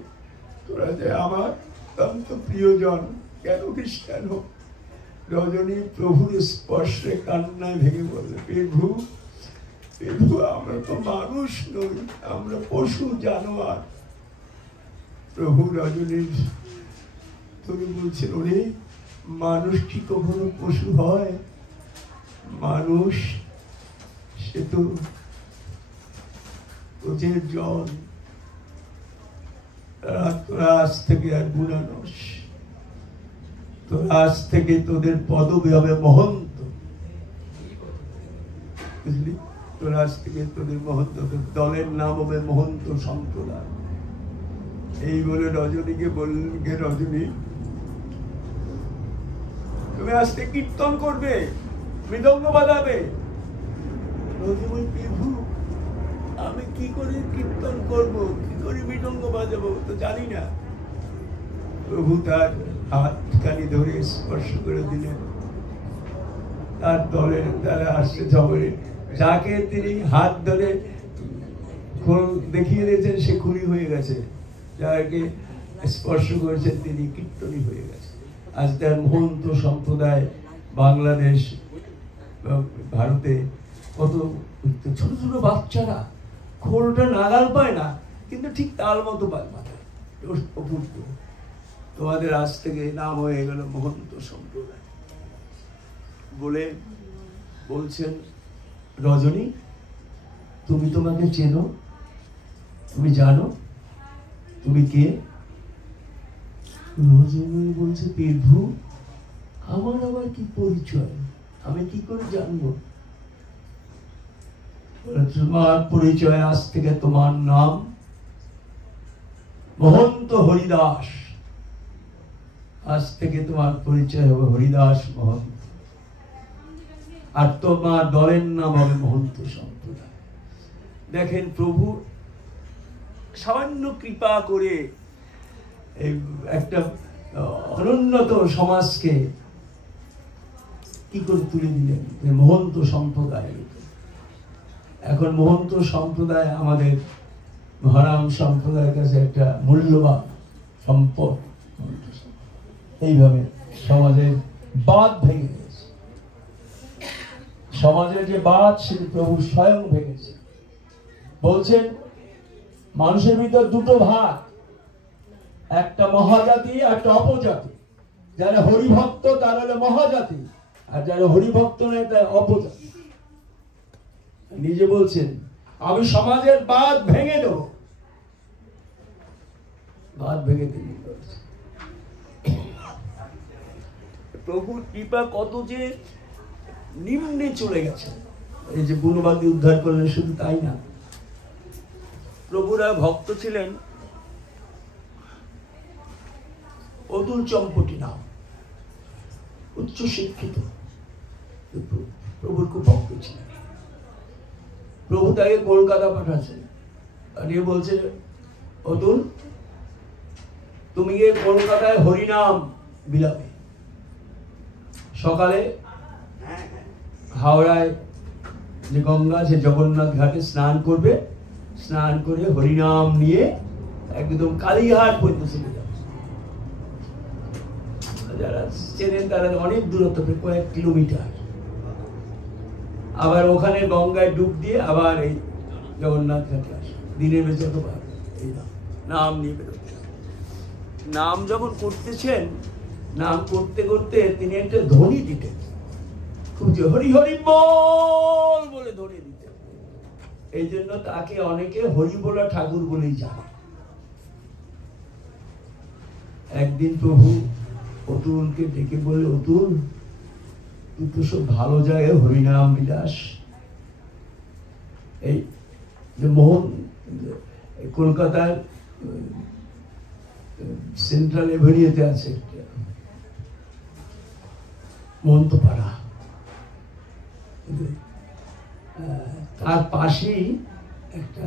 তোরা যে আমার অত্যন্ত প্রিয়জন, কেন খ্রিস্টান হব? রজনী প্রভুর স্পর্শে কান্নায় ভেঙে বলল, প্রভু, প্রভু, আমরা তো মানুষ নই, আমরা পশু জানোয়ার। প্রভু রজনীর তুমি বলছেন, ওরে মানুষ কি কখনো পশু হয়? মানুষ সে তো ওদের জন। তোরা আজ থেকে আর বুড়ানোস, তোরা আজ থেকে তোদের পদবী হবে মহন্ত, বুঝলি? তোরা আজ থেকে তোদের মহন্ত, দলের নাম হবে মহন্ত সম্প্রদায়। এই বলে রজনীকে বললেন, রজনী তুমি আজকে কীর্তন করবে, মৃদঙ্গ বাজাবে। রজনী, প্রভু আমি কি করে কীর্তন করব, কি করে মৃদঙ্গ বাজাবো তো জানি না। প্রভু তার হাতখানি ধরে স্পর্শ করে দিলেন। তার দলের দ্বারা আসছে জবরে, যাকে তিনি হাত ধরে দেখিয়ে দিয়েছেন সে খুনি হয়ে গেছে, যাকে স্পর্শ করেছেন তিনি কীর্তনী হয়ে গেছে। আজ তার মহন্ত সম্প্রদায় বাংলাদেশ, ভারতে কত ছোট ছোট বাচ্চারা খোলটা নাগাল পায় না, কিন্তু ঠিক তার মতো মাথায় অপূর্ব। তোমাদের আজ থেকে নাম হয়ে গেল মহন্ত সম্প্রদায় বলে বলছেন, রজনী তুমি তোমাকে চেনো, তুমি জানো তুমি কে? রজনী বলছে, প্রভু আমার আবার কি পরিচয়, আমি কি করে জানবো? তোমার পরিচয় আজ থেকে তোমার নাম মহন্ত হরিদাস। আজ থেকে তোমার পরিচয় হবে হরিদাস মহন্ত, আর তোমার দলের নাম হবে মহন্ত সম্প্রদায়। দেখেন প্রভু সামান্য কৃপা করে একটা অনুন্নত সমাজকে কি করে তুলে দিলেন, মহন্ত সম্প্রদায়। এখন মহন্ত সম্প্রদায় আমাদের মহারাম সম্প্রদায়ের কাছে একটা মূল্যবান সম্পদ। এইভাবে সমাজের বাঁধ ভেঙে গেছে, সমাজের যে বাঁধ সেটি প্রভু স্বয়ং ভেঙেছে। বলছেন মানুষের ভিতর দুটো ভাগ, একটা মহাজাতি একটা অপজাতি। যারা হরিভক্ত তারা হলো মহাজাতি, আর যারা হরিভক্ত নয় তারা অপজাতি। নিজে বলছেন আমি সমাজের বাঁধ ভেঙে দেব, বাঁধ ভেঙে দিন। প্রভুর কৃপা কত যে নিম্নে চলে গেছে। এই যে বুনবাগি উদ্ধার করলেন, শুধু তাই না, প্রভুরা ভক্ত ছিলেন অতুল চম্পটি নাম, উচ্চ শিক্ষিত, প্রভুর খুব ভক্ত ছিলেন। প্রভু তাকে কলকাতা পাঠাচ্ছে, আর এ বলছে অতুল তুমি গিয়ে কলকাতায় হরিনাম বিলাবে। সকালে হাওড়ায় যে গঙ্গা আছে জগন্নাথ ঘাটে স্নান করবে, স্নান করে হরিনাম নিয়ে একদম কালীঘাট পর্যন্ত চলে যাবে। যারা চেনেন তারা অনেক দূরত্ব, কয়েক কিলোমিটার। আবার ওখানে গঙ্গায় ডুব দিয়ে আবার এই জগন্নাথ ঘাটে আসে। দিনের বেঁচে তো এই নাম নিয়ে বেরোচ্ছে। নাম যখন করতেছেন, নাম করতে করতে তিনি একটা ধ্বনি দিতেন, খুব যে হরি হরি বল বলে ধ্বনি দিতেন। এই জন্য তাকে অনেকে হরিবোলা ঠাকুর বলেই জানে। একদিন প্রভু অতুলকে ডেকে বলে, অতুল তুই তো সব ভালো জায়গায় হরিনাম বিলাস। এই যে মোহন কলকাতার সেন্ট্রাল এভিনিউতে আছে মন্তপাড়া, তার পাশেই একটা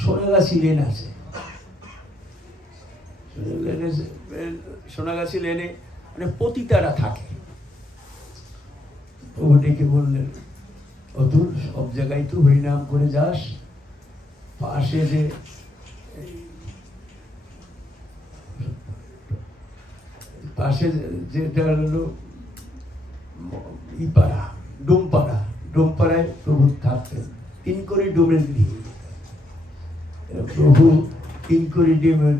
সোনাগাছি লেন আছে। সোনাগাছি লেনে মানে পতিতারা থাকে। প্রভু ডেকে বললেন, অতুল সব জায়গায় তো হরিনাম করে যাস, পাশে যে পাশে যেটা হলো ইপাড়া, ডোমপাড়া, ডোমপাড়ায় প্রভু থাকতেন। তিনকড়ি ডোমের গৃহে প্রভু, তিনকড়ি ডোমের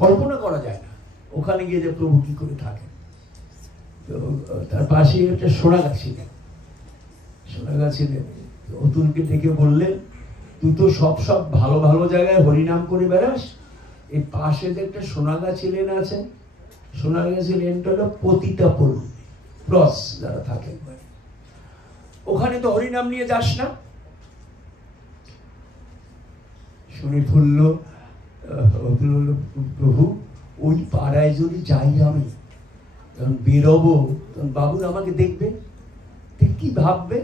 কল্পনা করা যায় না ওখানে গিয়ে যে প্রভু কি করে থাকেন। তো তার পাশে একটা সোনাগাছি নেন, সোনাগাছি নেন। অতুলকে ডেকে বললেন, তুই তো সব ভালো ভালো জায়গায় হরিনাম করে বেড়াস, এই পাশে যে একটা সোনাগাছি লেন আছে, সোনাগাছি লেনটা হলো পতিতা পল্লী, ক্রস যারা থাকে, ওখানে তো হরিনাম নিয়ে যাস না। শুনে ফুলল অতুল হলো, প্রভু ওই পাড়ায় যদি যাই আমি, যখন বেরোবো তখন বাবুর আমাকে দেখবে, কি ভাববে?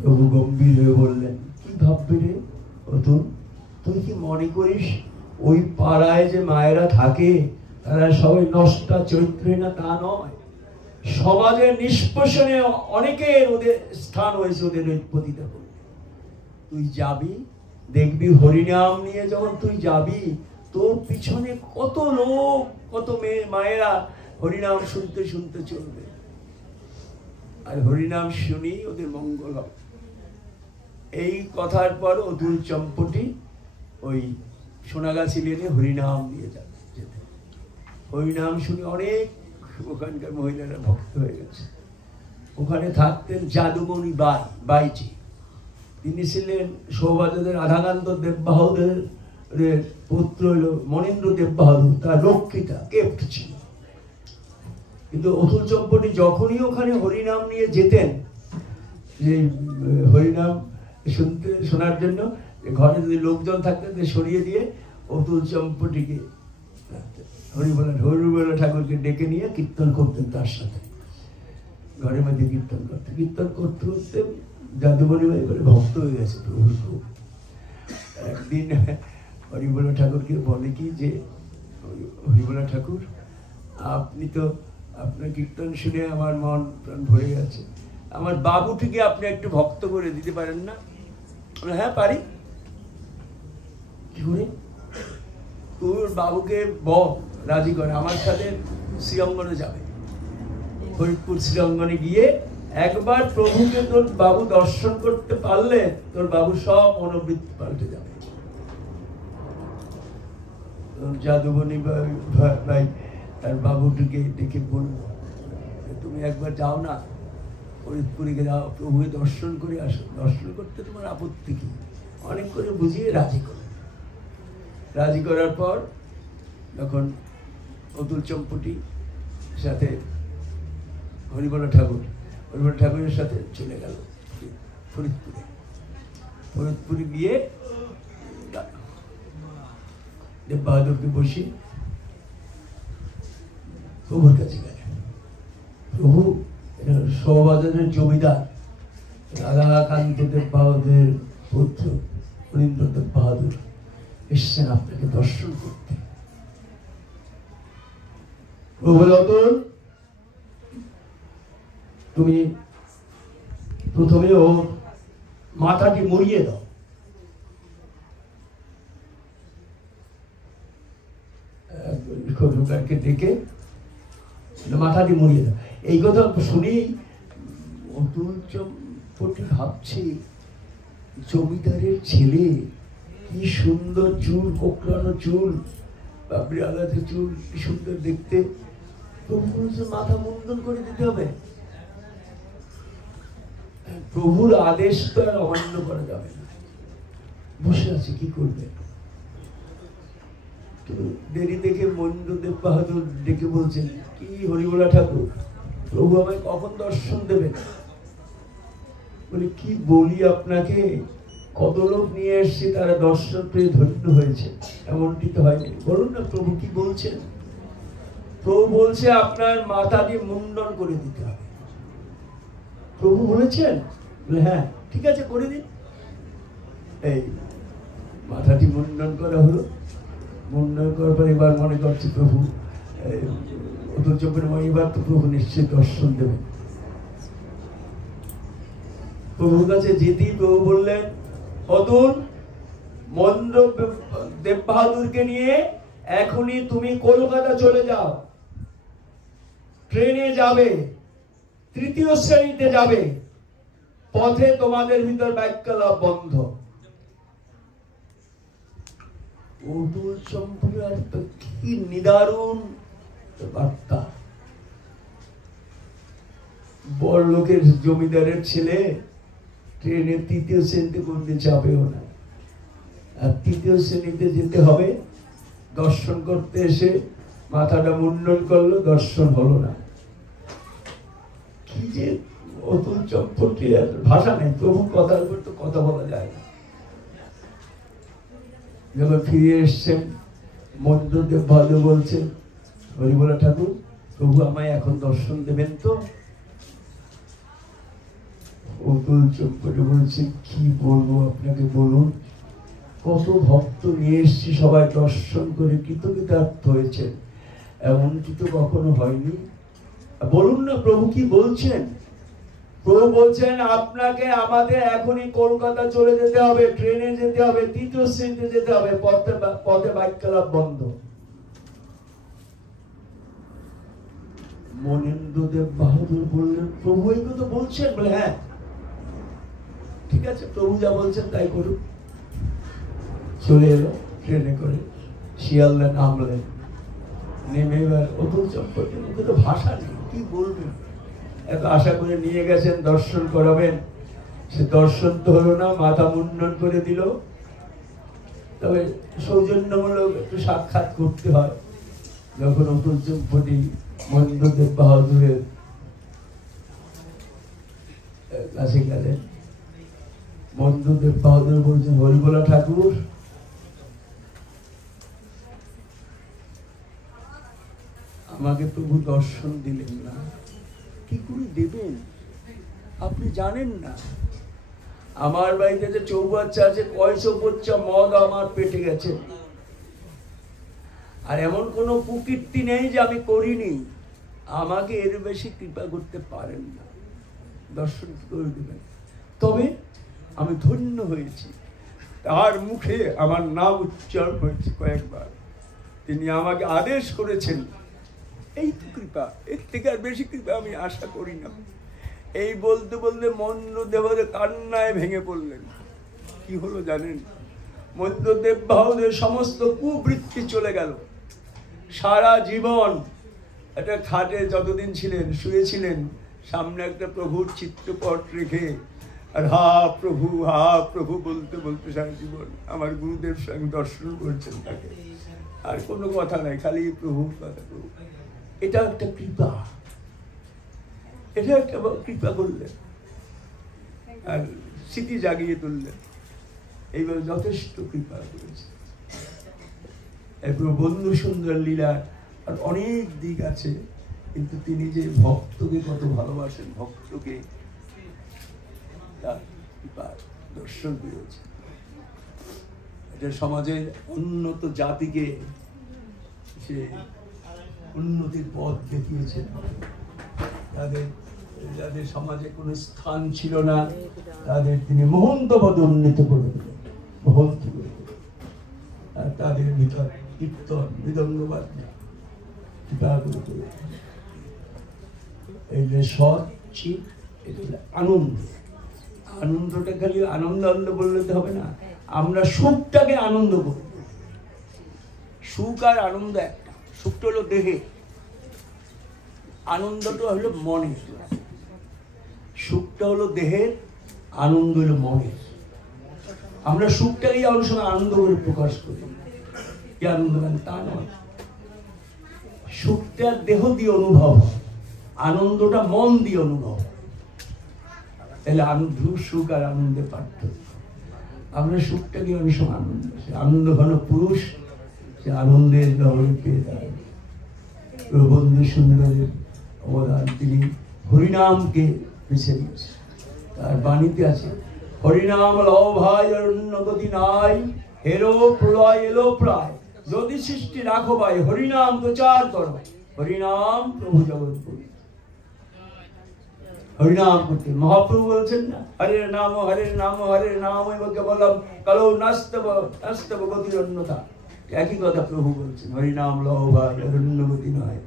প্রভু গম্ভীর হয়ে বললেন, কি ভাববে রে অতুল? তুই কি মনে করিস ওই পাড়ায় যে মায়েরা থাকে তারা সবাই নষ্টা চরিত্রে না? তা নয়, সমাজের নিষ্পেষণে অনেকের ওদের স্থান হয়েছে, ওদের পতিতা বলে। তুই যাবি, দেখবি হরিনাম নিয়ে যখন তুই যাবি, তোর পিছনে কত লোক, কত মেয়ে মায়েরা হরিনাম শুনতে শুনতে চলবে, আর হরিনাম শুনি ওদের মঙ্গল হবে। এই কথার পর অতুল চম্পটি ওই সোনাগাছি লেনে হরিনাম দিয়ে যেতে, হরিনাম শুনে অনেক ওখানকার মহিলারা ভক্ত হয়ে গেছে। ওখানে থাকতেন যাদুমণি বাইজি, তিনি ছিলেন সৌভাগ্যদের রাধাকান্ত দেব বাহাদুরের পুত্র হল মনেন্দ্র দেব বাহাদুর, তার রক্ষিতা কেপ্ট ছিল। কিন্তু অতুল চম্পটি যখনই ওখানে হরিনাম নিয়ে যেতেন, যে হরিনাম শোনার জন্য ঘরে যদি লোকজন থাকতেন সরিয়ে দিয়ে অতুল চম্পটিকে হরিবোলা ঠাকুরকে ডেকে নিয়ে কীর্তন করতেন, তার সাথে ঘরের মধ্যে কীর্তন করতে করতে যাদুমণি বাই বলে ভক্ত হয়ে গেছে প্রভুর। একদিন হরিবোলা ঠাকুরকে বলে কি যে, হরিবোলা ঠাকুর আপনি তো, আপনার কীর্তন শুনে আমার মন প্রাণ ভরে গেছে, আমার বাবুটিকে আপনি একটু ভক্ত করে দিতে পারেন না? হ্যাঁ পারি। কি করে? তোর বাবুকে বল রাজি করে আমার সাথে শ্রীঅঙ্গনে যাবে, ফরিদপুর শ্রীঅঙ্গনে গিয়ে একবার প্রভুকে তোর বাবু দর্শন করতে পারলে তোর বাবু সব মনোবৃত্তি পাল্টে যাবে। যাদুমণি ভাই তার বাবুটিকে ডেকে বলল, তুমি একবার যাও না, ফরিদপুরে যাও, প্রভুকে দর্শন করে আসো। দর্শন করতে তোমার আপত্তি কি? অনেক করে বুঝিয়ে রাজি করে। রাজি করার পর তখন অতুল চম্পটি সাথে হরিবোলা ঠাকুরের সাথে চলে গেল ফরিদপুরে গিয়ে দেব বাহাদুরকে বসে প্রভুর কাছে গেলেন। প্রভু সৌবাজারের জমিদার রাধাকান্ত দেব বাহাদুরের পুত্র অরিন্দ্রদেব বাহাদুর এসছেন আপনাকে দর্শন করতে। তুমি প্রথমে ও মাথাটি মুড়িয়ে দাও। খোকারকে ডেকে মাথাটি মুড়িয়ে দাও। এই কথা শুনেই অতুল চম্পটি ভাবছে, জমিদারের ছেলে, কি সুন্দর চুল, কোকড়ানো চুল, বাবরি আলাদা চুল, কি সুন্দর দেখতে। প্রভু বলছেন মাথা মুন্ডন করে দিতে হবে। প্রভুর আদেশ তো আর অমান্য করা যাবে না। বসে আছে, কি করবে? দেরি দেখে মহেন্দ্রদেব বাহাদুর ডেকে বলছেন, কি হরিবোলা ঠাকুর, প্রভু আমায় কখন দর্শন দেবেন? বলে, কি বলি আপনাকে, কত লোক নিয়ে এসছে, তারা দর্শন পেয়ে ধন্য হয়েছে, এমনটি তো হয়নি। বলুন না প্রভু কি বলছেন? প্রভু বলছে আপনার মাথাটি মুন্ডন করে দিতে হবে। প্রভু বলেছেন? বলে, হ্যাঁ ঠিক আছে, করে দিন। এই মাথাটি মুন্ডন করা হলো। মুন্ডন করার পর এবার মনে করছে প্রভু অতুল চম্পের এবার তো প্রভু নিশ্চয়ই দর্শন দেবেন। প্রভুর কাছে যেতেই প্রভু বললেন, অতুল, মহেন্দ্র দেব বাহাদুরকে নিয়ে এখনই তুমি কলকাতা চলে যাও। ট্রেনে যাবে, 3য় শ্রেণীতে যাবে, পথে তোমাদের ভিতর বাক্যালাপ বন্ধ। অতুল চম্পের কি নিদারুণ বার্তা! বড় লোকের জমিদারের ছেলে ট্রেনের 3য় শ্রেণীতে করতে যাবেও না, আর 3য় শ্রেণীতে যেতে হবে। দর্শন করতে এসে মাথাটা মুন্ডন করলো, দর্শন হলো না। কি যে অতুল চম্পটি, আর ভাষা নেই। প্রভু কথার উপর তো কথা বলা যায় না। যখন ফিরে এসছেন, মহেন্দ্রদেব বাহাদুর বলছেন, হরিবোলা ঠাকুর, প্রভু আমায় এখন দর্শন দেবেন তো? অতুল চম্পটি বলছেন, কি বলবো আপনাকে, বলুন। কত ভক্ত নিয়ে এসছি, সবাই দর্শন করে কৃতকৃতার্থ হয়েছে, এমনটি তো কখনো হয়নি। বলুন না প্রভু কি বলছেন? প্রভু বলছেন আপনাকে আমাদের এখনই কলকাতা চলে যেতে হবে, ট্রেনে যেতে হবে, 3য় শ্রেণীতে যেতে হবে, পথে বাক্যালাপ বন্ধ। মহেন্দ্রদেব বাহাদুর বললেন, প্রভু এই কথা বলছেন? বলে, হ্যাঁ ঠিক আছে, প্রভু যা বলছেন তাই করুন। চলে এলো ট্রেনে করে, শিয়ালদা নামলেন। নেমে এবার অতুল চম্পটি, মুখে তো ভাষা নেই, কি বলবেন। এত আশা করে নিয়ে গেছেন, দর্শন করাবেন, সে দর্শন তো হলো না, মাথা মুন্ডন করে দিল। তবে সৌজন্যমূলক একটু সাক্ষাৎ করতে হয়। যখন অতুল চম্পটি মহেন্দ্রদেব বাহাদুরের কাছে গেলেন, মহেন্দ্রদেব বাহাদুর বলছেন, হরিবোলা ঠাকুর, আমাকে প্রভু দর্শন দিলেন না, কি করে দেবেন? আপনি জানেন না আমার বাড়িতে যে চৌবাচ্চা আছে, 100 বোচ্চা মদ আমার পেটে গেছে, আর এমন কোন কুকীর্তি নেই যে আমি করিনি। আমাকে এর বেশি কৃপা করতে পারেন না, দর্শন করে দেবেন। তবে আমি ধন্য হয়েছি, তার মুখে আমার নাম উচ্চারণ হয়েছে কয়েকবার, তিনি আমাকে আদেশ করেছেন। এই তো কৃপা, এর থেকে আর বেশি কৃপা আমি আশা করি না। এই বলতে বলতে মহেন্দ্রদেব কান্নায় ভেঙে পড়লেন। কি হলো জানেন? মহেন্দ্রদেব বাহাদুরের সমস্ত কুবৃত্তি চলে গেল। সারা জীবন একটা খাটে যতদিন ছিলেন, শুয়েছিলেন, সামনে একটা প্রভুর চিত্রপট রেখে, আর হা প্রভু বলতে বলতে সারা জীবন আমার গুরুদেব সঙ্গে দর্শন করছেন তাকে, আর কোনো কথা নাই, খালি প্রভুর কথা। প্রভু, এটা একটা কৃপা, এটা একটা কৃপা করলেন, আর স্মৃতি জাগিয়ে তুললেন। এইভাবে যথেষ্ট কৃপা করেছে। এরপর বন্ধু সুন্দর লীলা আর অনেক দিক আছে, কিন্তু তিনি যে ভক্তকে কত ভালোবাসেন, ভক্তকে তার কৃপার দর্শন দিয়েছে। এটা সমাজের উন্নত জাতিকে সে উন্নতির পথ দেখিয়েছে। যাদের সমাজে কোনো স্থান ছিল না তাদের তিনি মহন্ত পদে উন্নীত করে দিলেন, মহন্ত করে দিলেন। আর তাদের ভিতর কীর্তন মৃদঙ্গ বাজনা এই যে সৎ চিত, আনন্দ। আনন্দটা খালি আনন্দ আনন্দ বললে তো হবে না, আমরা সুখটাকে আনন্দ করব। সুখ আর আনন্দ একটা। সুখটা হলো দেহে, আনন্দটা হলো মনের। সুখটা হলো দেহের, আনন্দ হলো মনের। আমরা সুখটাকেই অনেক সময় আনন্দ করে প্রকাশ করি, কি আনন্দ মানে তা নয়। সুখটা দেহ দিয়ে অনুভব হয়, আনন্দটা মন দিয়ে অনুভব। তাহলে আনন্দ, সুখ আর আনন্দের পার্থক্য। আমরা সুখটাকে অনেক সময় আনন্দ, আনন্দ ঘন পুরুষ সে আনন্দের গহরে পেয়ে যায়। বন্ধু সুন্দরের অবদান, তিনি হরিনামকে বেছে নিয়েছে। তার বাণীতে আছে, হরিনাম লও ভাই অন্য গতি নাই, হেরো প্রলয় এলো প্রায়, যদি সৃষ্টি রাখো ভাই হরিনাম প্রচার করো, হরিনাম প্রভু জগৎপুরী। হরিনাম করতে মহাপ্রভু বলছেন না, হরে নাম হরে নাম হরে নাম কেবলম কালো নাস্তব নাস্তব গতির অন্যতা। একই কথা প্রভু বলছেন, হরিনাম লও ভাই অন্য গতি নয়,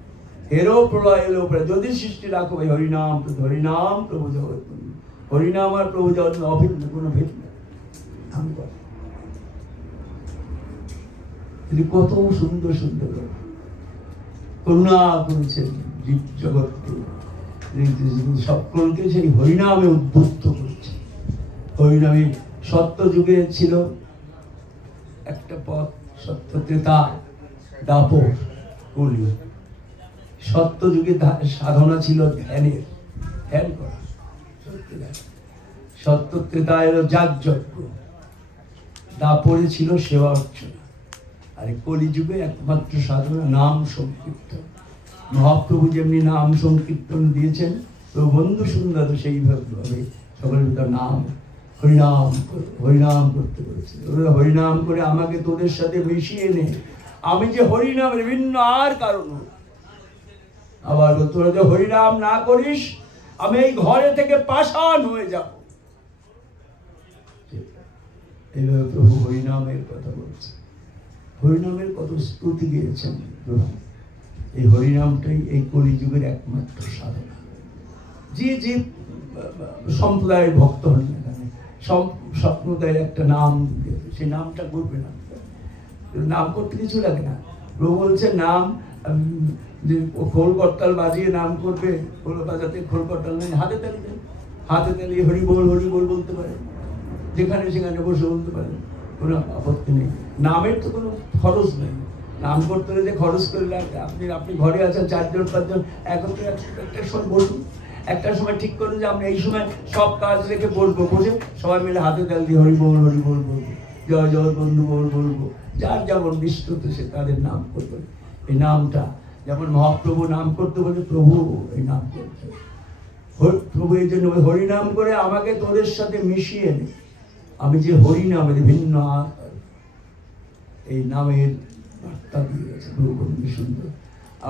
হেরো প্রলয় এলো প্রায়, যদি সৃষ্টি রাখো ভাই হরিনাম, হরিনাম প্রভু জগৎপুরী। হরিনাম আর প্রভু জগৎ অভিন্ন, কোনো ভেদ নেই। তিনি কত সুন্দর সুন্দর করুণা করেছেন জীব জগৎকে, সকলকে সেই হরিনামে উদ্বুদ্ধ করছে। হরিনামে সত্য যুগে ছিল একটা পথ, সত্য ত্রেতা দাপর কলি। সত্য যুগে সাধনা ছিল ধ্যানের, ধ্যান করা। সত্য ত্রেতা এলো যাগযজ্ঞ, দাপরে ছিল সেবা অর্চনা। আর কলিযুগে একমাত্র সাধনা নাম সংকীর্তন। মহাপ্রভু যেমনি নাম সংকীর্তন দিয়েছেন, তো বন্ধু সুন্দর সেইভাবে সকলের ভিতর নাম হরিনাম হরিনাম করতে বলেছে। ওরা হরিনাম করে আমাকে তোদের সাথে মিশিয়ে নে, আমি যে হরিনামের ভিন্ন আর কারণ। আবার তোরা যে হরিনাম না করিস, আমি এই ঘরে থেকে পাষাণ হয়ে যাব। এইভাবে প্রভু হরিনামের কথা বলছে। হরিনামের কত স্তুতি গিয়েছেন প্রভু। এই হরিনামটাই এই কলিযুগের একমাত্র সাধনা। যে যে সম্প্রদায়ের ভক্ত হন না কেন, সম্প্রদায়ের একটা নাম, সেই নামটা করবে না। নাম করতে কিছু লাগে না। প্রভু বলছে নাম যে খোল করতাল বাজিয়ে নাম করবে, খোল বাজাতে খোল করতাল নেই, হাতে তালি দেন, হাতে তালি হরি বল বলতে পারে, যেখানে সেখানে বসে বলতে পারে, কোনো আপত্তি নেই। নামের তো কোনো খরচ নেই। নাম করতে হলে যে খরচ করলে, আপনি ঘরে আছেন 4 জন 5 জন একত্রে একটা সময় বসুন, একটা সময় ঠিক করুন যে আমরা এই সময় সব কাজ রেখে বলবো, বসে সবাই মিলে হাতে তাল দিয়ে হরি বল বলবো, জয় জয় বন্ধু বলবো। যার যেমন নিষ্ঠুত সে তাদের নাম করবে। এই নামটা যেমন মহাপ্রভু নাম করতে বলে, প্রভু এই নাম করতে। প্রভু এই জন্য হরিনাম করে আমাকে তোদের সাথে মিশিয়ে নে, আমি যে হরিনামের ভিন্ন আর। এই নামের বার্তা দিয়েছে প্রভু বন্ধু সুন্দর।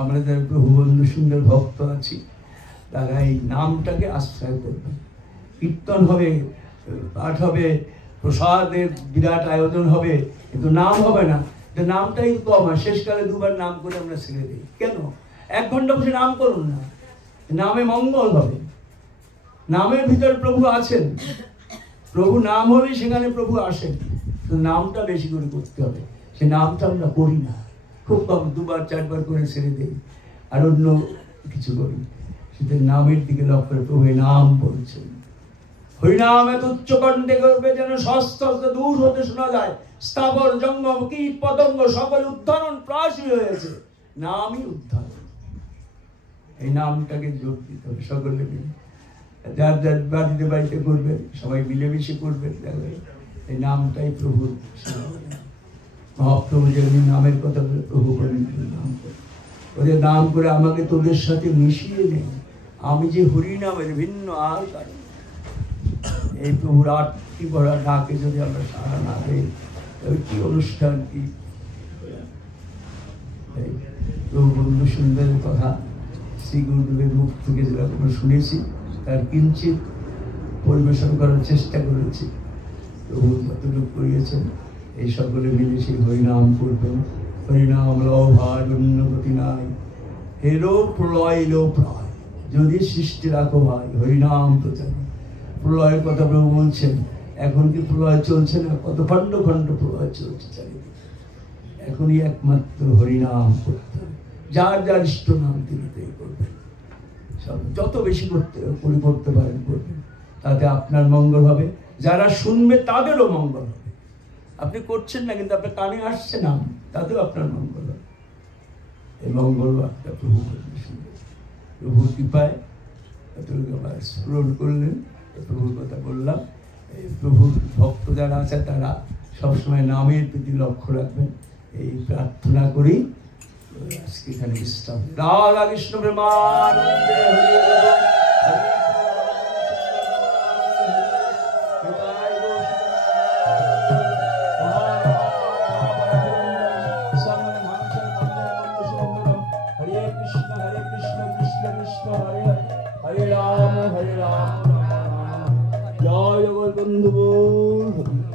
আমরা যারা প্রভু বন্ধু সুন্দর ভক্ত আছি, তারা এই নামটাকে আশ্রয় করবে। কীর্তন হবে, পাঠ হবে, প্রসাদের বিরাট আয়োজন হবে, কিন্তু নাম হবে না। নামটাই কম হয়, শেষকালে 2 বার নাম করে আমরা ছেড়ে দিই। কেন? 1 ঘন্টা বসে নাম করুন না, নামে মঙ্গল হবে। নামের ভিতর প্রভু আছেন, প্রভু নাম হলে সেখানে প্রভু আসেন। তো নামটা বেশি করে করতে হবে। সে নামটা আমরা করি না, খুব কম 2 বার 4 বার করে ছেড়ে দেই, আর অন্য কিছু করি। সেটা নামের দিকে লক্ষ্য করে প্রভু নাম বলছেন। হরিনাম এত উচ্চকণ্ঠে করবে যেন শস্ত্র দূর হতে শোনা যায়, স্থাবর জঙ্গম কীট পতঙ্গ সকল উদ্ধারণ প্রাসী হয়েছে, নামই উদ্ধারণ। এই নামটাকে জোর দিতে হবে সকলে মিলে। যার যার বাড়িতে করবেন, সবাই মিলেমিশে করবেন। এই নামটাই প্রভুর। মহাপ্রভু যেমনি নামের কথা বলে, প্রভু বলেন নাম করে, ওদের নাম করে আমাকে তোদের সাথে মিশিয়ে নে, আমি যে হরিনামের ভিন্ন আর কারণ। এই প্রভুর আটটি ভরা ডাকে যদি আমরা সাড়া না দেই, তবে কি অনুষ্ঠান, কি প্রভু বন্ধু সুন্দরের কথা শ্রী গুরুদেবের মুখ থেকে যেরকম শুনেছি তার কিঞ্চিত পরিবেশন করার চেষ্টা করেছি। প্রভু যতটুকু করিয়েছেন এই সকলে মিলে সেই হরিনাম করবেন। হরিনাম লও ভাই অন্য গতি নাই, এলো প্রলয় এলো প্রলয়, যদি সৃষ্টি রাখো ভাই হরিনাম প্রচার। প্রলয়ের কথা প্রভু বলছেন, এখন কি প্রলয় চলছে না? কত খণ্ড খণ্ড প্রলয় চলছে চারিদিকে। এখনই একমাত্র হরিনাম করতে হবে, যার যার ইষ্ট নাম তিনি তাই করবেন। সব যত বেশি করতে পারেন করবেন, তাতে আপনার মঙ্গল হবে, যারা শুনবে তাদেরও মঙ্গল হবে। আপনি করছেন না কিন্তু আপনার কানে আসছে নাম, তাতেও আপনার মঙ্গল হবে। এই মঙ্গল বার্তা প্রভু শুনবে। প্রভুর কৃপায় এতটুকু আবার স্মরণ করলেন, প্রভুর কথা বললাম। এই প্রভুর ভক্ত যারা আছে তারা সবসময় নামের প্রতি লক্ষ্য রাখবেন, এই প্রার্থনা করি। আজকে এখানে বিশ্রাম। রাধা কৃষ্ণ প্রেমানন্দে হরে কৃষ্ণ কৃষ্ণ কৃষ্ণ হরে হরে, হরে রাম জয় জগৎ বন্ধু।